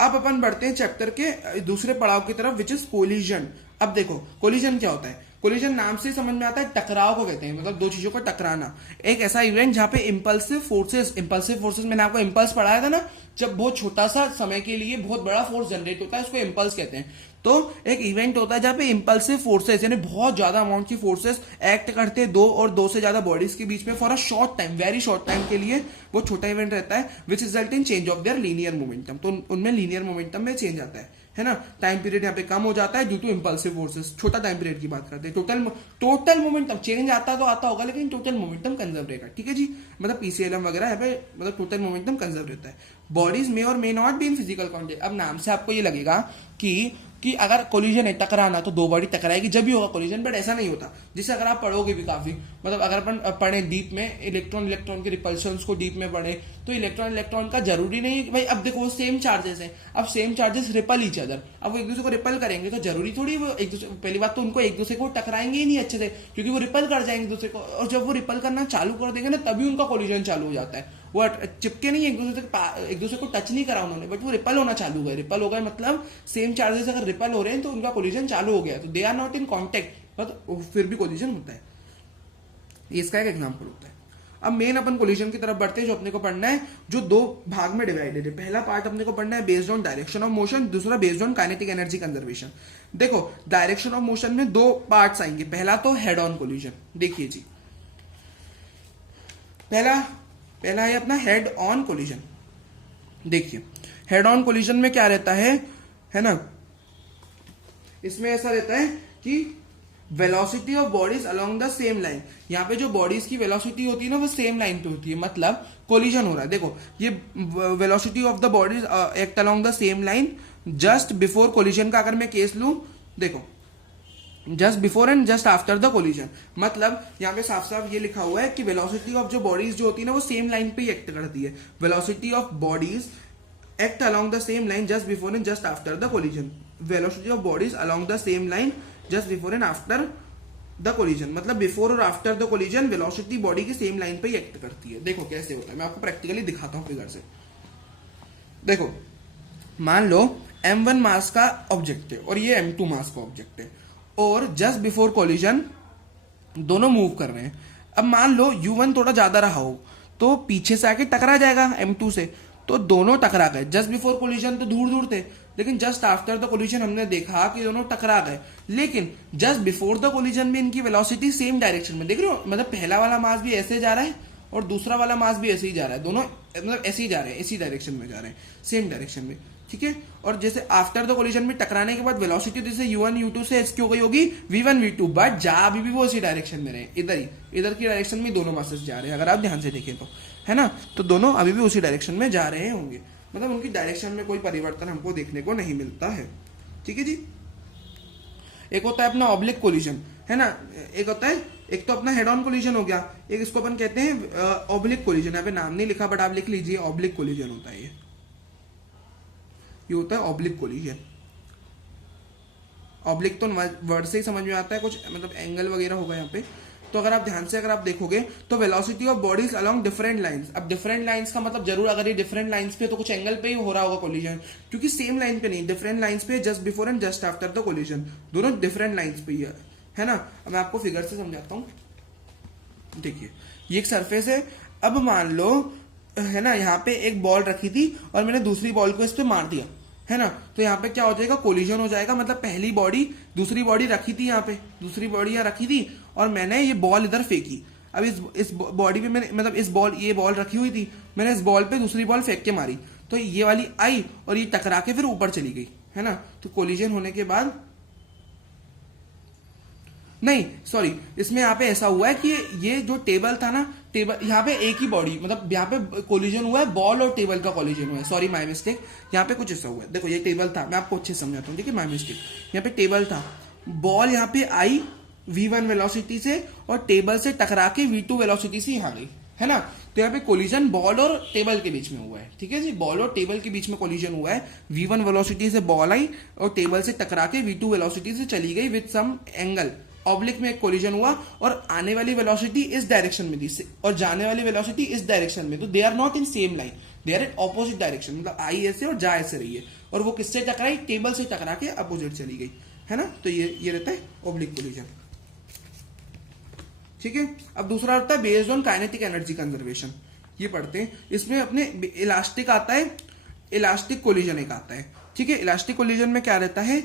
अब अपन बढ़ते हैं चैप्टर के दूसरे पड़ाव की तरफ, विच इज कोलिजन। अब देखो कोलिजन क्या होता है। कोलिजन नाम से समझ में आता है, टकराव को कहते हैं, मतलब दो चीजों का टकराना। एक ऐसा इवेंट जहां पे इंपल्सिव फोर्सेस मैंने आपको इंपल्स पढ़ाया था ना, जब बहुत छोटा सा समय के लिए बहुत बड़ा फोर्स जनरेट होता है, उसको इंपल्स कहते हैं। तो एक इवेंट होता है जहां पे इंपल्सिव फोर्सेस यानी बहुत ज्यादा अमाउंट की फोर्सेस एक्ट करते हैं दो और दो से ज्यादा बॉडीज के बीच में for a short time, very short time के लिए वो छोटा इवेंट रहता है, which result in change of their linear momentum. तो उनमें लीनियर मोमेंटम में चेंज आता है ना। टाइम पीरियड यहाँ पे कम हो जाता है ड्यू टू इंपल्सिव फोर्सेस। छोटा टाइम पीरियड की बात करते हैं। टोटल मोमेंटम चेंज आता तो आता होगा, लेकिन टोटल मोमेंटम कंजर्व रहेगा, ठीक है जी। मतलब पीसीएलएम वगैरह यहाँ पे मतलब टोटल मोमेंटम कंजर्व रहता है। बॉडीज में और may not be in physical contact. अब नाम से आपको ये लगेगा कि अगर कोलिजन है, टकराना, तो दो बॉडी टकराएगी जब भी होगा कोलिजन, बट ऐसा नहीं होता। जिससे अगर आप पढ़ोगे भी काफी, मतलब अगर अपन पढ़े डीप में इलेक्ट्रॉन के रिपल्शंस को डीप में पढ़े, तो इलेक्ट्रॉन का जरूरी नहीं है भाई। अब देखो सेम चार्जेस हैं, अब same charges ripple each other, अब वो एक दूसरे को रिपल करेंगे तो जरूरी थोड़ी वो एक दूसरे, पहली बात तो उनको एक दूसरे को टकराएंगे ही नहीं अच्छे से, क्योंकि वो रिपल कर जाएंगे दूसरे को। और जब वो रिपल करना चालू कर देंगे ना, तभी उनका कोलिजन चालू हो जाता है। वो चिपके नहीं, एक दूसरे को टच नहीं करा उन्होंने, बट वो रिपल होना चालू हो गए। रिपल हो गए मतलब सेम चार्जेस अगर रिपल हो रहे हैं तो उनका कोलिजन चालू हो गया, तो they are not in contact, but फिर भी कोलिजन होता है। इसका एक एग्जांपल होता है। अब मेन अपन कोलिजन की तरफ बढ़ते हैं, जो अपने को पढ़ना है, जो दो भाग में डिवाइडेड है। पहला पार्ट अपने को पढ़ना है based on direction of motion, दूसरा based on kinetic energy conservation. देखो डायरेक्शन ऑफ मोशन में दो पार्ट्स आएंगे। पहला तो हेड ऑन कोलिजन, देखिए जी, पहला है अपना हेड ऑन कोलिजन। देखिए हेड ऑन कोलिजन में क्या रहता है ना, इसमें ऐसा रहता है कि velocity of bodies along the same line. यहाँ पे जो बॉडीज की वेलोसिटी होती है ना, वो सेम लाइन पे होती है, मतलब कोलिजन हो रहा है। देखो ये velocity of the bodies act along the same line just before collision का अगर मैं केस लूं, देखो just before and just after the collision, मतलब यहाँ पे साफ साफ ये लिखा हुआ है कि वेलोसिटी ऑफ जो बॉडीज जो होती है ना, वो सेम लाइन पे ही एक्ट करती है। Velocity of bodies act along the same line just before and just after the collision. Velocity of bodies along the same line just before and after the collision, मतलब बिफोर और after the collision velocity body की सेम लाइन पे ही एक्ट करती है। देखो कैसे होता है, मैं आपको प्रैक्टिकली दिखाता हूँ फिगर से। देखो मान लो m1 मास का ऑब्जेक्ट है और ये m2 मास का ऑब्जेक्ट है, और जस्ट बिफोर कोलिजन दोनों मूव कर रहे हैं। अब मान लो u1 थोड़ा ज्यादा रहा हो तो पीछे से आके टकरा जाएगा m2 से, तो दोनों टकरा गए। जस्ट बिफोर कोलिजन तो दूर दूर थे, लेकिन जस्ट आफ्टर द कोलिजन हमने देखा कि दोनों टकरा गए। लेकिन जस्ट बिफोर द कोलिजन में इनकी वेलोसिटी सेम डायरेक्शन में, देख रहे हो, मतलब पहला वाला मास भी ऐसे जा रहा है और दूसरा वाला मास भी ऐसे ही जा रहा है, दोनों मतलब ऐसे ही जा रहे हैं, इसी डायरेक्शन में जा रहे हैं, सेम डायरेक्शन में, ठीक है। और जैसे आफ्टर द कोलिजन में टकराने के बाद वेलोसिटी जैसे u1 u2 से इसकी हो गई होगी v1 v2, बट जा अभी भी वो इसी डायरेक्शन में रहे, इधर की डायरेक्शन में दोनों मासेस जा रहे हैं, अगर आप ध्यान से देखें तो, है ना। तो दोनों अभी भी उसी डायरेक्शन में जा रहे होंगे, मतलब उनकी डायरेक्शन में कोई परिवर्तन हमको देखने को नहीं मिलता है, ठीक है जी। एक होता है अपना ऑब्लिक कोलिजन, है ना, एक होता है, एक तो अपना हेड ऑन कोलिजन हो गया, एक इसको अपन कहते हैं ऑब्लिक कोलिजन। यहाँ पे नाम नहीं लिखा बट आप लिख लीजिए, ऑब्लिक कोलिजन होता है ये होता है ऑब्लिक कोलिजन। ऑब्लिक तो वर्ड से ही समझ में आता है, कुछ मतलब एंगल वगैरह होगा यहाँ पे। तो अगर आप ध्यान से अगर आप देखोगे तो velocity of bodies along different lines. अब डिफरेंट लाइंस का मतलब जरूर अगर ये डिफरेंट लाइंस पे तो कुछ एंगल पे ही हो रहा होगा कोलिजन, क्योंकि सेम लाइन पे नहीं, डिफरेंट लाइंस पे, just before and just after the collision, दोनों डिफरेंट लाइंस पे ही है ना। अब मैं आपको फिगर से समझाता हूँ। देखिए ये एक सरफेस है, अब मान लो है ना, यहाँ पे एक बॉल रखी थी और मैंने दूसरी बॉल को इस पे मार दिया, है ना, तो यहाँ पे क्या हो जाएगा, कोलिजन हो जाएगा। मतलब पहली बॉडी दूसरी बॉडी रखी थी, यहाँ पे दूसरी बॉडी यहाँ रखी थी और मैंने ये बॉल इधर फेंकी। अब इस बॉडी पे मैंने मतलब ये बॉल रखी हुई थी, मैंने इस बॉल पे दूसरी बॉल फेंक के मारी, तो ये वाली आई और ये टकरा के फिर ऊपर चली गई, है ना। तो कोलिजन होने के बाद नहीं सॉरी, इसमें यहाँ पे ऐसा हुआ है कि ये जो टेबल था ना, टेबल यहाँ पे एक ही बॉडी, मतलब यहाँ पे कोलिजन हुआ है, बॉल और टेबल का कोलिजन हुआ है, सॉरी माय मिस्टेक। यहाँ पे कुछ ऐसा हुआ है, देखो ये टेबल था, मैं आपको अच्छे से समझाता हूँ, ठीक है, माय मिस्टेक। यहाँ पे टेबल था, बॉल यहाँ पे आई v1 वेलोसिटी से और टेबल से टकरा के v2 वेलोसिटी से यहाँ गई, है ना। तो यहाँ पे कोलिजन बॉल और टेबल के बीच में हुआ है, ठीक है जी, बॉल और टेबल के बीच में कोलिजन हुआ है। v1 वेलोसिटी से बॉल आई और टेबल से टकरा के v2 वेलोसिटी से चली गई विद सम एंगल, ऑब्लिक में एक कोलिजन हुआ, और आने वाली वेलोसिटी इस डायरेक्शन में थी और जाने वाली वेलोसिटी इस डायरेक्शन में, तो they are not in same line, they are in opposite direction, मतलब आई ऐसे और जा ऐसे रही है, और वो किससे टकराई, टेबल से टकरा के अपोजिट चली गई, है ना। तो ये रहता है ऑब्लिक कोलिजन, ठीक है। अब दूसरा आता है based on kinetic energy conservation, ये पढ़ते हैं। इसमें अपने इलास्टिक आता है, इलास्टिक कोलिजन एक आता है, ठीक है। इलास्टिक कोलिजन में क्या रहता है,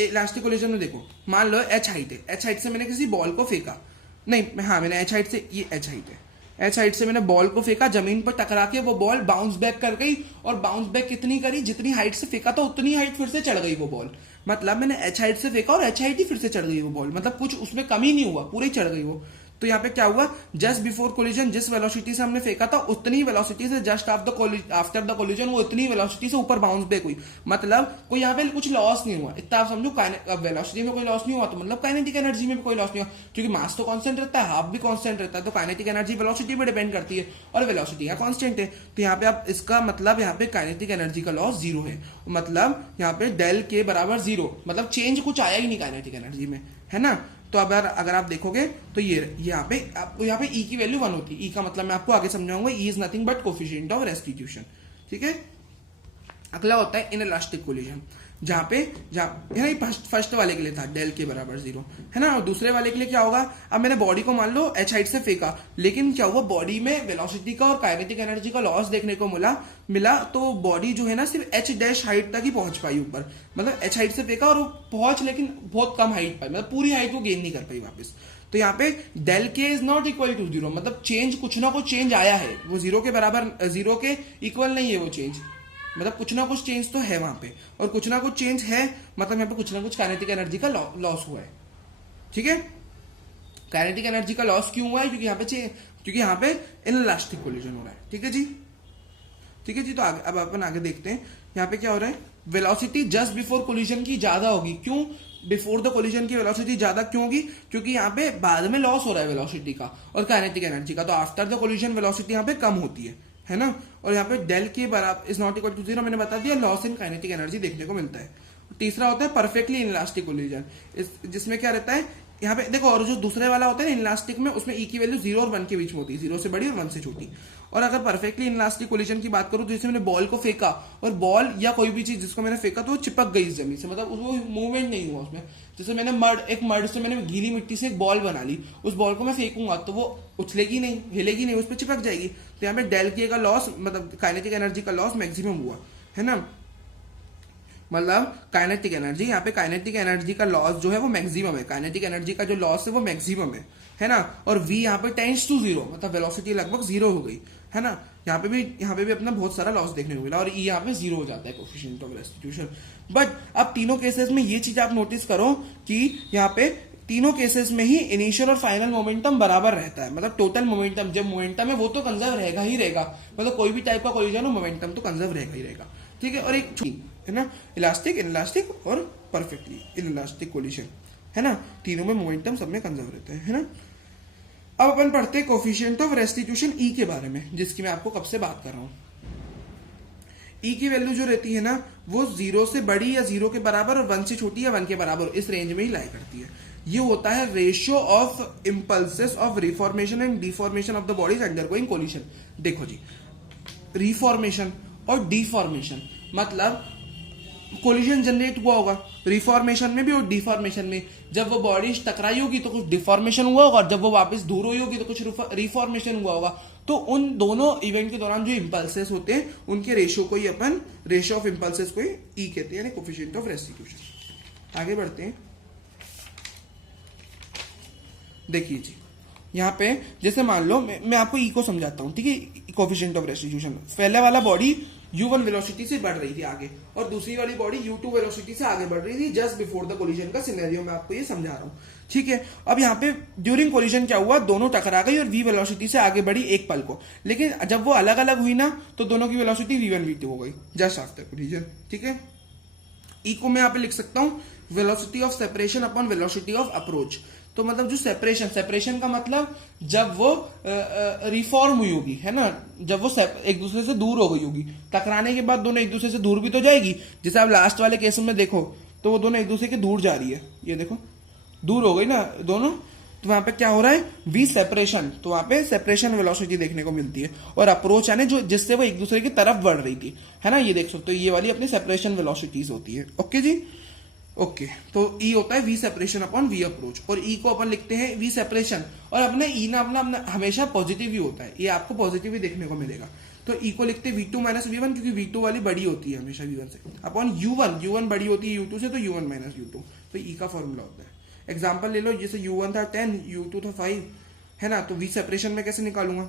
इलास्टिक कोलिजन में देखो, मान लो h हाइट है, h हाइट से मैंने किसी बॉल को फेंका, नहीं हाँ मैंने h हाइट से, ये h हाइट है, h हाइट से मैंने बॉल को फेंका, जमीन पर टकरा के वो बॉल बाउंस बैक कर गई, और बाउंस बैक कितनी करी, जितनी हाइट से फेंका था उतनी हाइट फिर से चढ़ गई वो बॉल, मतलब मैंने h हाइट से फेंका और h हाइट ही फिर से चढ़ गई वो बॉल, मतलब कुछ उसमें कमी नहीं हुआ, पूरी चढ़ गई वो। तो यहाँ पे क्या हुआ, जस्ट बिफोर कोलिजन जिस वेलोसिटी से हमने फेंका था उतनी वेलोसिटी से जस्ट आफ्टर द कोलिजन वो इतनी वेलोसिटी से ऊपर बाउंस बैक हुई, मतलब कोई यहाँ पे कुछ लॉस नहीं हुआ, इतना आप समझो। वेलोसिटी में कोई लॉस नहीं हुआ तो मतलब काइनेटिक एनर्जी में भी कोई लॉस नहीं हुआ, क्योंकि मास तो कांस्टेंट रहता है, हाफ भी कांस्टेंट रहता है, तो काइनेटिक एनर्जी वेलोसिटी पे डिपेंड करती है, और वेलोसिटी यहाँ कांस्टेंट है, तो यहाँ पे आप इसका मतलब यहाँ पे काइनेटिक एनर्जी का लॉस जीरो है, मतलब यहाँ पे डेल के बराबर जीरो, मतलब चेंज कुछ आया ही नहीं काइनेटिक एनर्जी में, है ना। तो अगर आप देखोगे तो ये यहाँ पे ई की वैल्यू 1 होती है, ई का मतलब मैं आपको आगे समझाऊंगा, E is nothing but coefficient of restitution, ठीक है। अगला होता है इनइलास्टिक कोलिजन, जहाँ है ना, फर्स्ट वाले के लिए था डेल के बराबर जीरो, है ना, और दूसरे वाले के लिए क्या होगा, अब मैंने बॉडी को मान लो h हाइट से फेंका, लेकिन क्या हुआ, बॉडी में वेलोसिटी का और काइनेटिक एनर्जी का लॉस देखने को मिला, तो बॉडी जो है ना सिर्फ h डैश हाइट तक ही पहुंच पाई ऊपर, मतलब h हाइट से फेंका और वो पहुंच लेकिन बहुत कम हाइट पाई, मतलब पूरी हाइट वो गेन नहीं कर पाई वापस। तो यहाँ पे del k is not equal to zero, मतलब चेंज कुछ ना कुछ चेंज आया है, वो जीरो के बराबर, जीरो के इक्वल नहीं है वो चेंज, मतलब कुछ ना कुछ चेंज तो है वहां पे, और कुछ ना कुछ चेंज है मतलब यहाँ पे कुछ ना कुछ काइनेटिक एनर्जी का लॉस हुआ है, ठीक है। काइनेटिक एनर्जी का लॉस क्यों हुआ है, क्योंकि यहाँ पे इनइलास्टिक कोलिजन हो रहा है, ठीक है जी, ठीक है जी। तो अब अपन आगे देखते हैं, यहाँ पे क्या हो रहा है, वेलोसिटी जस्ट बिफोर कोलिजन की ज्यादा होगी, क्यों, बिफोर द कोलिजन की वेलोसिटी ज्यादा क्यों होगी, क्योंकि यहाँ पे बाद में लॉस हो रहा है वेलोसिटी का और काइनेटिक एनर्जी का, तो आफ्टर द कोलिजन वेलोसिटी यहाँ पे कम होती है ना। और यहाँ पे डेल के बराबर is not equal to zero, मैंने बता दिया, लॉस इन काइनेटिक एनर्जी देखने को मिलता है। तीसरा होता है परफेक्टली इनइलास्टिक कोलिजन, जिसमें क्या रहता है, यहाँ पे देखो, और जो दूसरे वाला होता है इनइलास्टिक में, उसमें ई की वैल्यू 0 और 1 के बीच में होती है, 0 से बड़ी और 1 से छोटी। और अगर परफेक्टली इनइलास्टिक कोलिजन की बात करूं तो जैसे मैंने बॉल को फेंका और बॉल या कोई भी चीज जिसको मैंने फेंका तो वो चिपक गई जमीन से, मतलब वो मूवमेंट नहीं हुआ उसमें। जैसे मैंने मड से मैंने गीली मिट्टी से एक बॉल बना ली, उस बॉल को मैं फेंकूंगा तो वो उछलेगी नहीं, हिलेगी नहीं, उस पर चिपक जाएगी। तो यहाँ पे डेल के का लॉस, मतलब काइनेटिक एनर्जी का लॉस मैक्सिमम हुआ, है ना, मतलब काइनेटिक एनर्जी, यहाँ पे काइनेटिक एनर्जी का लॉस जो है वो मैक्सिमम है, काइनेटिक एनर्जी का जो लॉस है वो मैक्सिमम है ना। और v यहाँ पे टेंड्स टू जीरो, मतलब वेलोसिटी लगभग जीरो हो गई, है ना। यहाँ पे भी अपना बहुत सारा लॉस देखने को मिला, और e यहाँ पे जीरो हो जाता है, कोफिशिएंट ऑफ रेस्टिट्यूशन। बट अब तीनों केसेस में ये चीज आप नोटिस करो कि यहाँ पे तीनों केसेस में ही इनिशियल और फाइनल मोमेंटम बराबर रहता है, मतलब टोटल मोमेंटम जब मोमेंटम है वो तो कंजर्व रहेगा ही रहेगा, मतलब कोई भी टाइप का कोलिजन हो मोमेंटम तो कंजर्व रहेगा ही रहेगा, ठीक है। और एक है ना, इलास्टिक, इनइलास्टिक और परफेक्टली इनइलास्टिक कोलिजन, है ना, तीनों में मोमेंटम सब में कंजर्व रहता है ना। अब अपन पढ़ते हैं कोफिशिएंट ऑफ रेस्टिट्यूशन ई के बारे में, जिसकी मैं आपको कब से बात कर रहा हूं। ई की वैल्यू जो रहती है ना वो 0 से बड़ी या 0 के बराबर और 1 से छोटी या 1 के बराबर, इस रेंज में ही लाई करती है। ये होता है ratio of impulses of reformation and deformation of the bodies undergoing collision. देखो जी, रिफॉर्मेशन और डिफॉर्मेशन मतलब कोलिजन जनरेट हुआ होगा रिफॉर्मेशन में भी और डिफॉर्मेशन में, जब वो बॉडी टकराई होगी तो कुछ डिफॉर्मेशन हुआ होगा, और जब वो वापस दूर हुई होगी तो कुछ रिफॉर्मेशन हुआ होगा। तो उन दोनों इवेंट के दौरान जो इंपल्सेस होते हैं उनके रेशियो को ही अपन रेशियो ऑफ इंपल्सेस को ही ई कहते हैं, यानी कोफिशिएंट ऑफ रेस्टिट्यूशन। आगे बढ़ते हैं, देखिए जी, यहाँ पे जैसे मान लो मैं आपको ई को समझाता हूँ, ठीक है, कोफिशिएंट ऑफ रेस्टिट्यूशन। पहले वाला बॉडी u1 वेलोसिटी से बढ़ रही थी आगे, और दूसरी वाली बॉडी u2 वेलोसिटी से आगे बढ़ रही थी जस्ट बिफोर द कोलिजन का सिनेरियो मैं आपको ये समझा रहा हूं। ठीक है, अब यहाँ पे ड्यूरिंग कोलिजन क्या हुआ, दोनों टकरा गई और v वेलोसिटी से आगे बढ़ी एक पल को, लेकिन जब वो अलग अलग हुई ना तो दोनों की वेलोसिटी v1 v2 हो गई जस्ट आफ्टर कोलिजन। ठीक है, ई को मैं यहाँ पे लिख सकता हूं velocity of separation upon velocity of approach. तो मतलब जो सेपरेशन का मतलब जब वो रिफॉर्म हुई होगी, है ना, जब वो एक दूसरे से दूर हो गई होगी, टकराने के बाद दोनों एक दूसरे से दूर भी तो जाएगी। जैसे आप लास्ट वाले केस में देखो तो वो दोनों एक दूसरे के दूर जा रही है, ये देखो दूर हो गई ना दोनों, तो वहां पे क्या हो रहा है, वी सेपरेशन, तो वहां पे सेपरेशन वेलोसिटी देखने को मिलती है। और अप्रोच यानी जो जिससे वो एक दूसरे की तरफ बढ़ रही थी, है ना, ये देख सकते हो, ये वाली अपनी सेपरेशन वेलोसिटीज होती है। ओके जी, ओके तो ई होता है v separation upon v approach, और ई को अपन लिखते हैं वी सेपरेशन, और अपने ई ना अपना हमेशा पॉजिटिव ही होता है, ये आपको पॉजिटिव ही देखने को मिलेगा। तो ई को लिखते हैं v2 माइनस v1, क्योंकि v2 वाली बड़ी होती है हमेशा v1 से, अपॉन u1 बड़ी होती है u2 से, तो u1 माइनस u2, तो ई का फॉर्मूला होता है। एग्जाम्पल ले लो, जैसे u1 था 10, u2 था 5, है ना, तो वी सेपरेशन में कैसे निकालूंगा,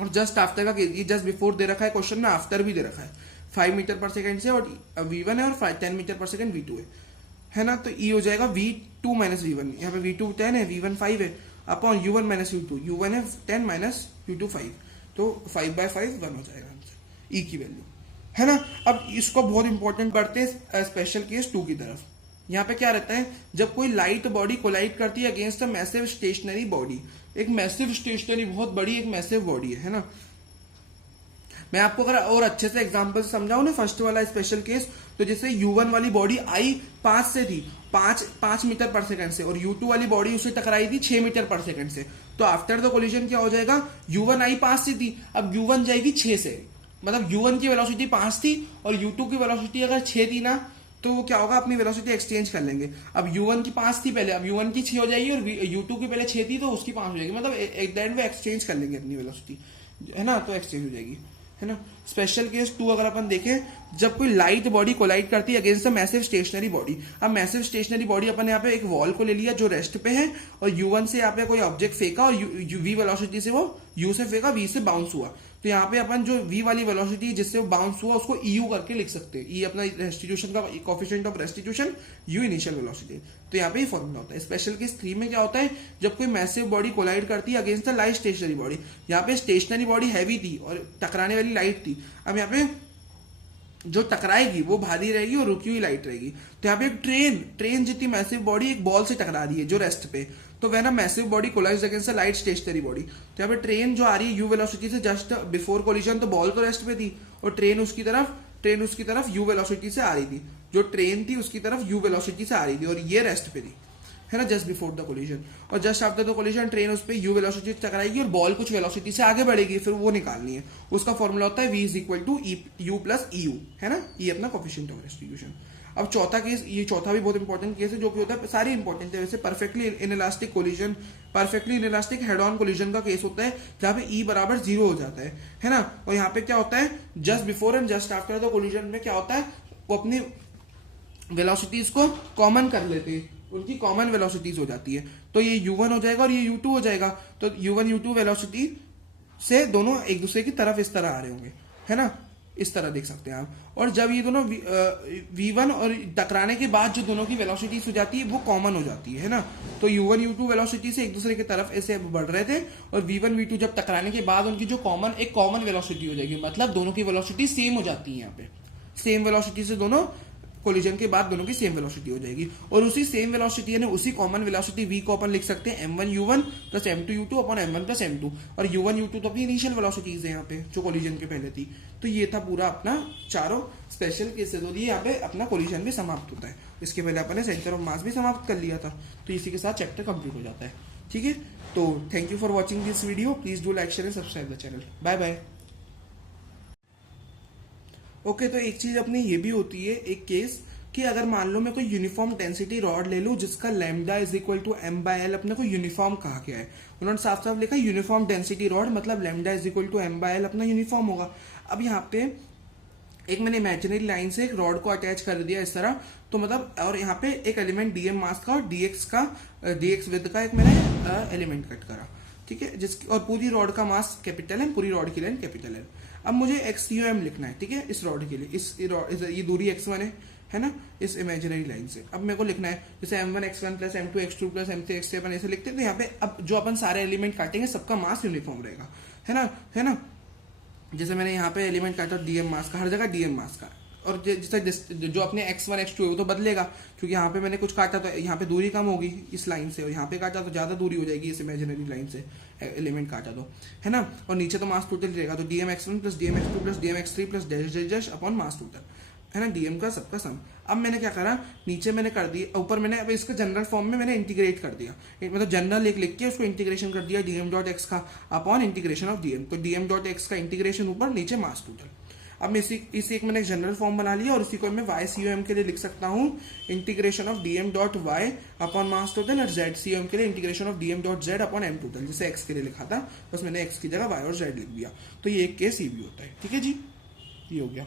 और जस्ट आफ्टर का ये जस्ट बिफोर दे रखा है क्वेश्चन में, आफ्टर भी दे रखा है 5 मीटर पर सेकंड से, और v1 है और 10 मीटर पर सेकंड v2 है ना, तो ई हो जाएगा v2 माइनस v1, यहाँ पे v2 10 है, v1 5 है, upon u1 minus u2, u1 है 10 माइनस u2 5, तो 5/5 1 हो जाएगा आंसर, ई की वैल्यू, है ना। अब इसको बहुत इंपॉर्टेंट करते हैं स्पेशल केस 2 की तरफ। यहाँ पे क्या रहता है, जब कोई लाइट बॉडी कोलाइड करती है against a massive stationary body, एक मैसिव स्टेशनरी बहुत बड़ी एक मैसिव बॉडी है ना। मैं आपको अगर और अच्छे से एग्जांपल समझाऊं ना, फर्स्ट वाला स्पेशल केस, तो जैसे u1 वाली बॉडी आई 5 से थी, 5 मीटर पर सेकंड से, और u2 वाली बॉडी उससे टकराई थी 6 मीटर पर सेकंड से, तो आफ्टर द कोलिजन क्या हो जाएगा, u1 आई 5 से थी, अब u1 जाएगी 6 से, मतलब u1 की वेलोसिटी 5 थी और u2 की वेलोसिटी अगर 6 थी ना, तो वो क्या होगा, अपनी वेलोसिटी एक्सचेंज कर लेंगे। अब u1 की 5 थी पहले, अब u1 की 6 हो जाएगी, और u2 की पहले 6 थी तो उसकी 5 हो जाएगी, मतलब एक दैट वे एक्सचेंज कर लेंगे अपनी वेलोसिटी, है ना, तो एक्सचेंज हो जाएगी, है ना। स्पेशल केस 2 अगर अपन देखें, जब कोई लाइट बॉडी कोलाइड करती है against a massive stationary body. अब मैसिव स्टेशनरी बॉडी अपन यहाँ पे एक वॉल को ले लिया जो रेस्ट पे है, और u1 से यहाँ पे कोई ऑब्जेक्ट फेंका, और v वेलोसिटी से वो u से फेंका, v से बाउंस हुआ, तो यहाँ पे अपन जो v वाली वेलोसिटी जिससे वो बाउंस हुआ उसको eu करके लिख सकते हैं। ई अपना रेस्टिट्यूशन का coefficient of restitution, u initial velocity, तो यहाँ पे ये फॉर्मूला होता है। स्पेशल केस 3 में क्या होता है, जब कोई मैसिव बॉडी कोलाइड करती है against the light stationary body. यहाँ पे स्टेशनरी बॉडी हैवी थी और टकराने वाली लाइट थी, अब यहाँ पे जो टकराएगी वो भारी रहेगी और रुकी हुई लाइट रहेगी। तो यहाँ पे एक ट्रेन जितनी मैसिव बॉडी एक बॉल से टकरा रही है जो रेस्ट पे, तो वह ना massive body collides against a light stationary body. तो यहाँ पे ट्रेन जो आ रही है यू वेलोसिटी से जस्ट बिफोर कोलिजन, तो बॉल तो रेस्ट पे थी और ट्रेन उसकी तरफ यू वेलोसिटी से आ रही थी, जो ट्रेन थी उसकी तरफ यू वेलोसिटी से आ रही थी, और ये रेस्ट पे थी, है ना, जस्ट बिफोर द कोलिजन। और just after the collision train उस पर यू वेलोसिटी टकराएगी और बॉल कुछ वेलोसिटी से आगे बढ़ेगी, फिर वो निकालनी है। उसका फॉर्मूला होता है v is equal to u plus EU, है ना, ये अपना कोफिशिएंट ऑफ रेस्टिट्यूशन। अब चौथा केस, ये चौथा भी बहुत इंपॉर्टेंट केस है, जो कि होता है, सारे इंपॉर्टेंट है वैसे, perfectly inelastic collision, perfectly inelastic head on collision का केस होता है, जहां पे E बराबर 0 हो जाता है ना। और यहाँ पे क्या होता है, just before and just after the collision में क्या होता है, वो अपनी वेलोसिटीज को कॉमन कर लेते हैं, उनकी कॉमन वेलोसिटीज हो जाती है, तो ये u1 हो जाएगा और ये u2 हो जाएगा। तो u1 u2 वेलोसिटी से दोनों एक दूसरे की तरफ इस तरह आ रहे होंगे, है ना, इस तरह देख सकते हैं आप। और जब ये दोनों v1 और टकराने के बाद जो दोनों की वेलोसिटीज हो जाती है वो कॉमन हो जाती है ना। तो u1 u2 वेलोसिटी से एक दूसरे की तरफ ऐसे बढ़ रहे थे, और v1 v2 जब टकराने के बाद उनकी जो एक कॉमन वेलोसिटी हो जाएगी, मतलब दोनों की वेलोसिटी सेम हो जाती है। यहाँ पे सेम वेलोसिटी से दोनों कोलिजन के बाद दोनों की सेम वेलोसिटी हो जाएगी, और उसी सेम वेलोसिटी यानी उसी कॉमन वेलोसिटी v को अपन लिख सकते हैं m1 u1 plus m2 u2 upon m1 plus m2, और u1 u2 तो अपनी इनिशियल वेलोसिटीज है यहाँ पे जो कोलिजन के पहले थी। तो ये था पूरा अपना चारों स्पेशल केसेस, और ये यहाँ पे अपना कोलिजन भी समाप्त होता है। इसके पहले अपन ने सेंटर ऑफ मास भी समाप्त कर लिया था, तो इसी के साथ चैप्टर कंप्लीट हो जाता है। ठीक है, तो thank you for watching this video, please do like share and subscribe the channel. Bye bye. Okay, तो एक चीज अपनी ये भी होती है, एक केस कि अगर मान लो मैं कोई यूनिफॉर्म डेंसिटी रॉड ले लूं जिसका lambda is equal to m/l, अपने को यूनिफॉर्म कहा गया है, उन्होंने साफ साफ लिखा यूनिफॉर्म डेंसिटी रॉड, मतलब lambda is equal to m/l अपना यूनिफॉर्म होगा। अब यहाँ पे एक मैंने इमेजिनरी लाइन से एक रॉड को अटैच कर दिया इस तरह, तो मतलब, और यहाँ पे एक एलिमेंट dm मास का और dx विद का एक मैंने एलिमेंट कट करा, ठीक है, और पूरी रॉड का मास कैपिटल है, पूरी रॉड की लेंथ कैपिटल है। अब मुझे XUM लिखना है, ठीक है, इस रॉड के लिए, ये दूरी x1 है ना, इस इमेजिनरी लाइन से। अब मेरे को लिखना है जैसे m1 x1 plus m2 x2 plus m3 x3 अपन ऐसे लिखते हैं, तो यहाँ पे अब जो अपन सारे एलिमेंट काटेंगे सबका मास यूनिफॉर्म रहेगा, है ना। जैसे मैंने यहाँ पे एलिमेंट काटा DM मास का, हर जगह DM मास का, और जैसे जो अपने x1 x2 है वो तो बदलेगा, क्योंकि यहाँ पे मैंने कुछ काटा तो यहाँ पे दूरी कम होगी इस लाइन से, और यहाँ पे काटा तो ज्यादा दूरी हो जाएगी इस इमेजिनरी लाइन से, एलिमेंट काटा तो, है ना। और नीचे तो मास टोटल रहेगा, तो DMX1 plus DMX2 plus DMX3 plus dash dash dash upon mass total, है ना, DM का सबका सम। अब मैंने क्या करा, नीचे मैंने कर दिया, ऊपर मैंने अब इसका जनरल फॉर्म में मैंने इंटीग्रेट कर दिया, मतलब जनरल लिख के उसको इंटीग्रेशन कर दिया dm.x का अपॉन इंटीग्रेशन ऑफ dm, तो dm.x का इंटीग्रेशन ऊपर, नीचे मास टोटल। अब मैं इसी एक मैंने जनरल फॉर्म बना लिया, और इसी को मैं YCUM के लिए लिख सकता हूँ integration of dm.y upon mass total, और ZCUM के लिए integration of dm.z upon m total, जैसे x के लिए लिखा था, बस मैंने x की जगह y और z लिख दिया। तो ये एक केस ये भी होता है, ठीक है जी, ये हो गया।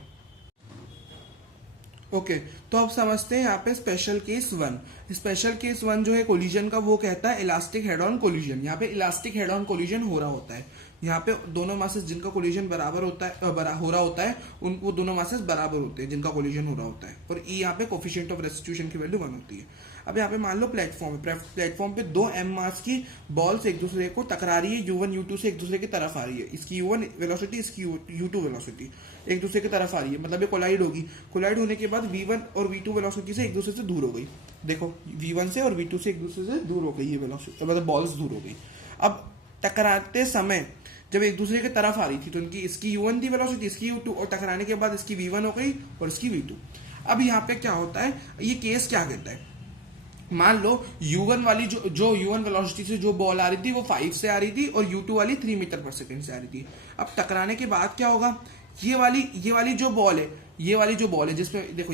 ओके तो अब समझते हैं यहाँ पे स्पेशल केस 1। स्पेशल केस 1 जो है कोलिजन का, वो कहता है इलास्टिक हेड ऑन कोलिजन। यहाँ पे इलास्टिक हेड ऑन कोलिजन हो रहा होता है, यहाँ पे दोनों मासेस जिनका कोलिजन बराबर होता है हो रहा होता है, उनको दोनों मासेस बराबर होते हैं जिनका कोलिजन हो रहा होता है, और ई यहाँ पे कोफिशिएंट ऑफ रेस्टिट्यूशन की वैल्यू 1 होती है। अब यहाँ पे मान लो प्लेटफॉर्म पे दो m मास की बॉल्स एक दूसरे को टकरा रही है, U1 U2 से एक दूसरे की तरफ आ रही है, इसकी U1 वेलोसिटी, इसकी U2 वेलोसिटी एक दूसरे की तरफ आ रही है, मतलब ये कोलाइड होगी। कोलाइड होने के बाद V1 और V2 वेलोसिटी से एक दूसरे से दूर हो गई, देखो V1 से और V2 से एक दूसरे से दूर हो गई ये वेलोसिटी, मतलब बॉल्स दूर हो गई। अब टकराते समय जब एक दूसरे की तरफ आ रही थी तो इनकी इसकी U1 थी वेलोसिटी, इसकी U2, और टकराने के बाद इसकी V1 हो गई और इसकी V2। अब यहाँ पे क्या होता है, ये केस क्या कहता है, मान लो U1 वाली जो U1 वेलोसिटी से जो बॉल आ रही थी वो 5 से आ रही थी, और U2 वाली 3 मीटर पर सेकंड से आ रही थी। अब टकराने के बाद क्या होगा, ये वाली जो बॉल है जिसमें देखो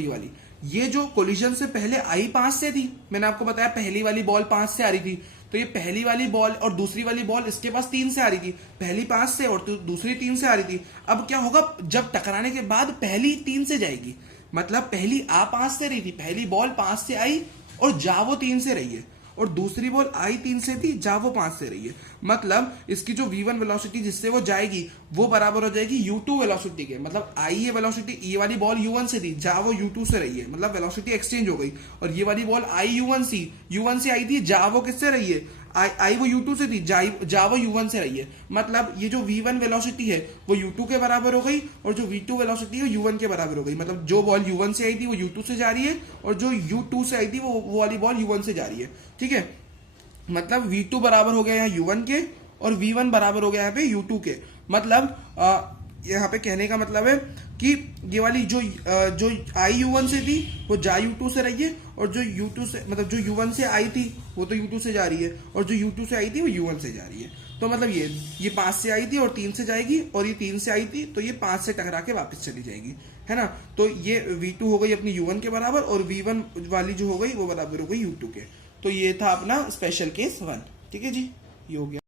ये जो कोलिजन से पहले आई 5 से थी, मैंने आपको बताया पहली वाली बॉल 5 से आ रही थी, तो ये पहली वाली बॉल और दूसरी वाली बॉल इसके पास 3 से आ रही थी, पहली 5 से और दूसरी 3 से आ रही थी। अब क्या होगा, जब टकराने के बाद पहली 3 से जाएगी, मतलब पहली आ 5 से रही थी, पहली बॉल 5 से आई और जा वो 3 से रही है, और दूसरी बॉल आई 3 से थी, जा वो 5 से रही है, मतलब इसकी जो V1 वेलोसिटी जिससे वो जाएगी वो बराबर हो जाएगी U2 वेलोसिटी के, मतलब आई ये वेलोसिटी, ये वाली बॉल U1 से थी, जा वो U2 से रही है, मतलब वेलोसिटी एक्सचेंज हो गई, और ये वाली बॉल आई U1 से आई थी, जा वो किससे रही है, आई वो U2 से थी, जा वो U1 से रही है, मतलब ये जो V1 वेलोसिटी है वो U2 के बराबर हो गई, और जो V2 वेलोसिटी है U1 के बराबर हो गई, मतलब जो बॉल U1 से आई थी वो U2 से जा रही है, और जो U2 से आई थी वो वाली बॉल U1 से जा रही है, ठीक है। मतलब V2 बराबर हो गया यहाँ U1 के, और V1 बराबर हो गया यहाँ पे U2 के। मतलब यहाँ पे कहने का मतलब है कि ये वाली जो आई U1 से थी वो जा U2 से रही है, और जो U2 से मतलब जो U1 से आई थी वो तो U2 से जा रही है, और जो U2 से आई थी वो U1 से जा रही है। तो मतलब ये 5 से आई थी और 3 से जाएगी, और ये 3 से आई थी तो ये 5 से टकरा के वापस चली जाएगी, है ना। तो ये V2 हो गई अपनी U1 के बराबर, और V1 वाली जो हो गई वो बराबर हो गई U2 के। तो ये था अपना स्पेशल केस 1, ठीक है जी, ये हो गया।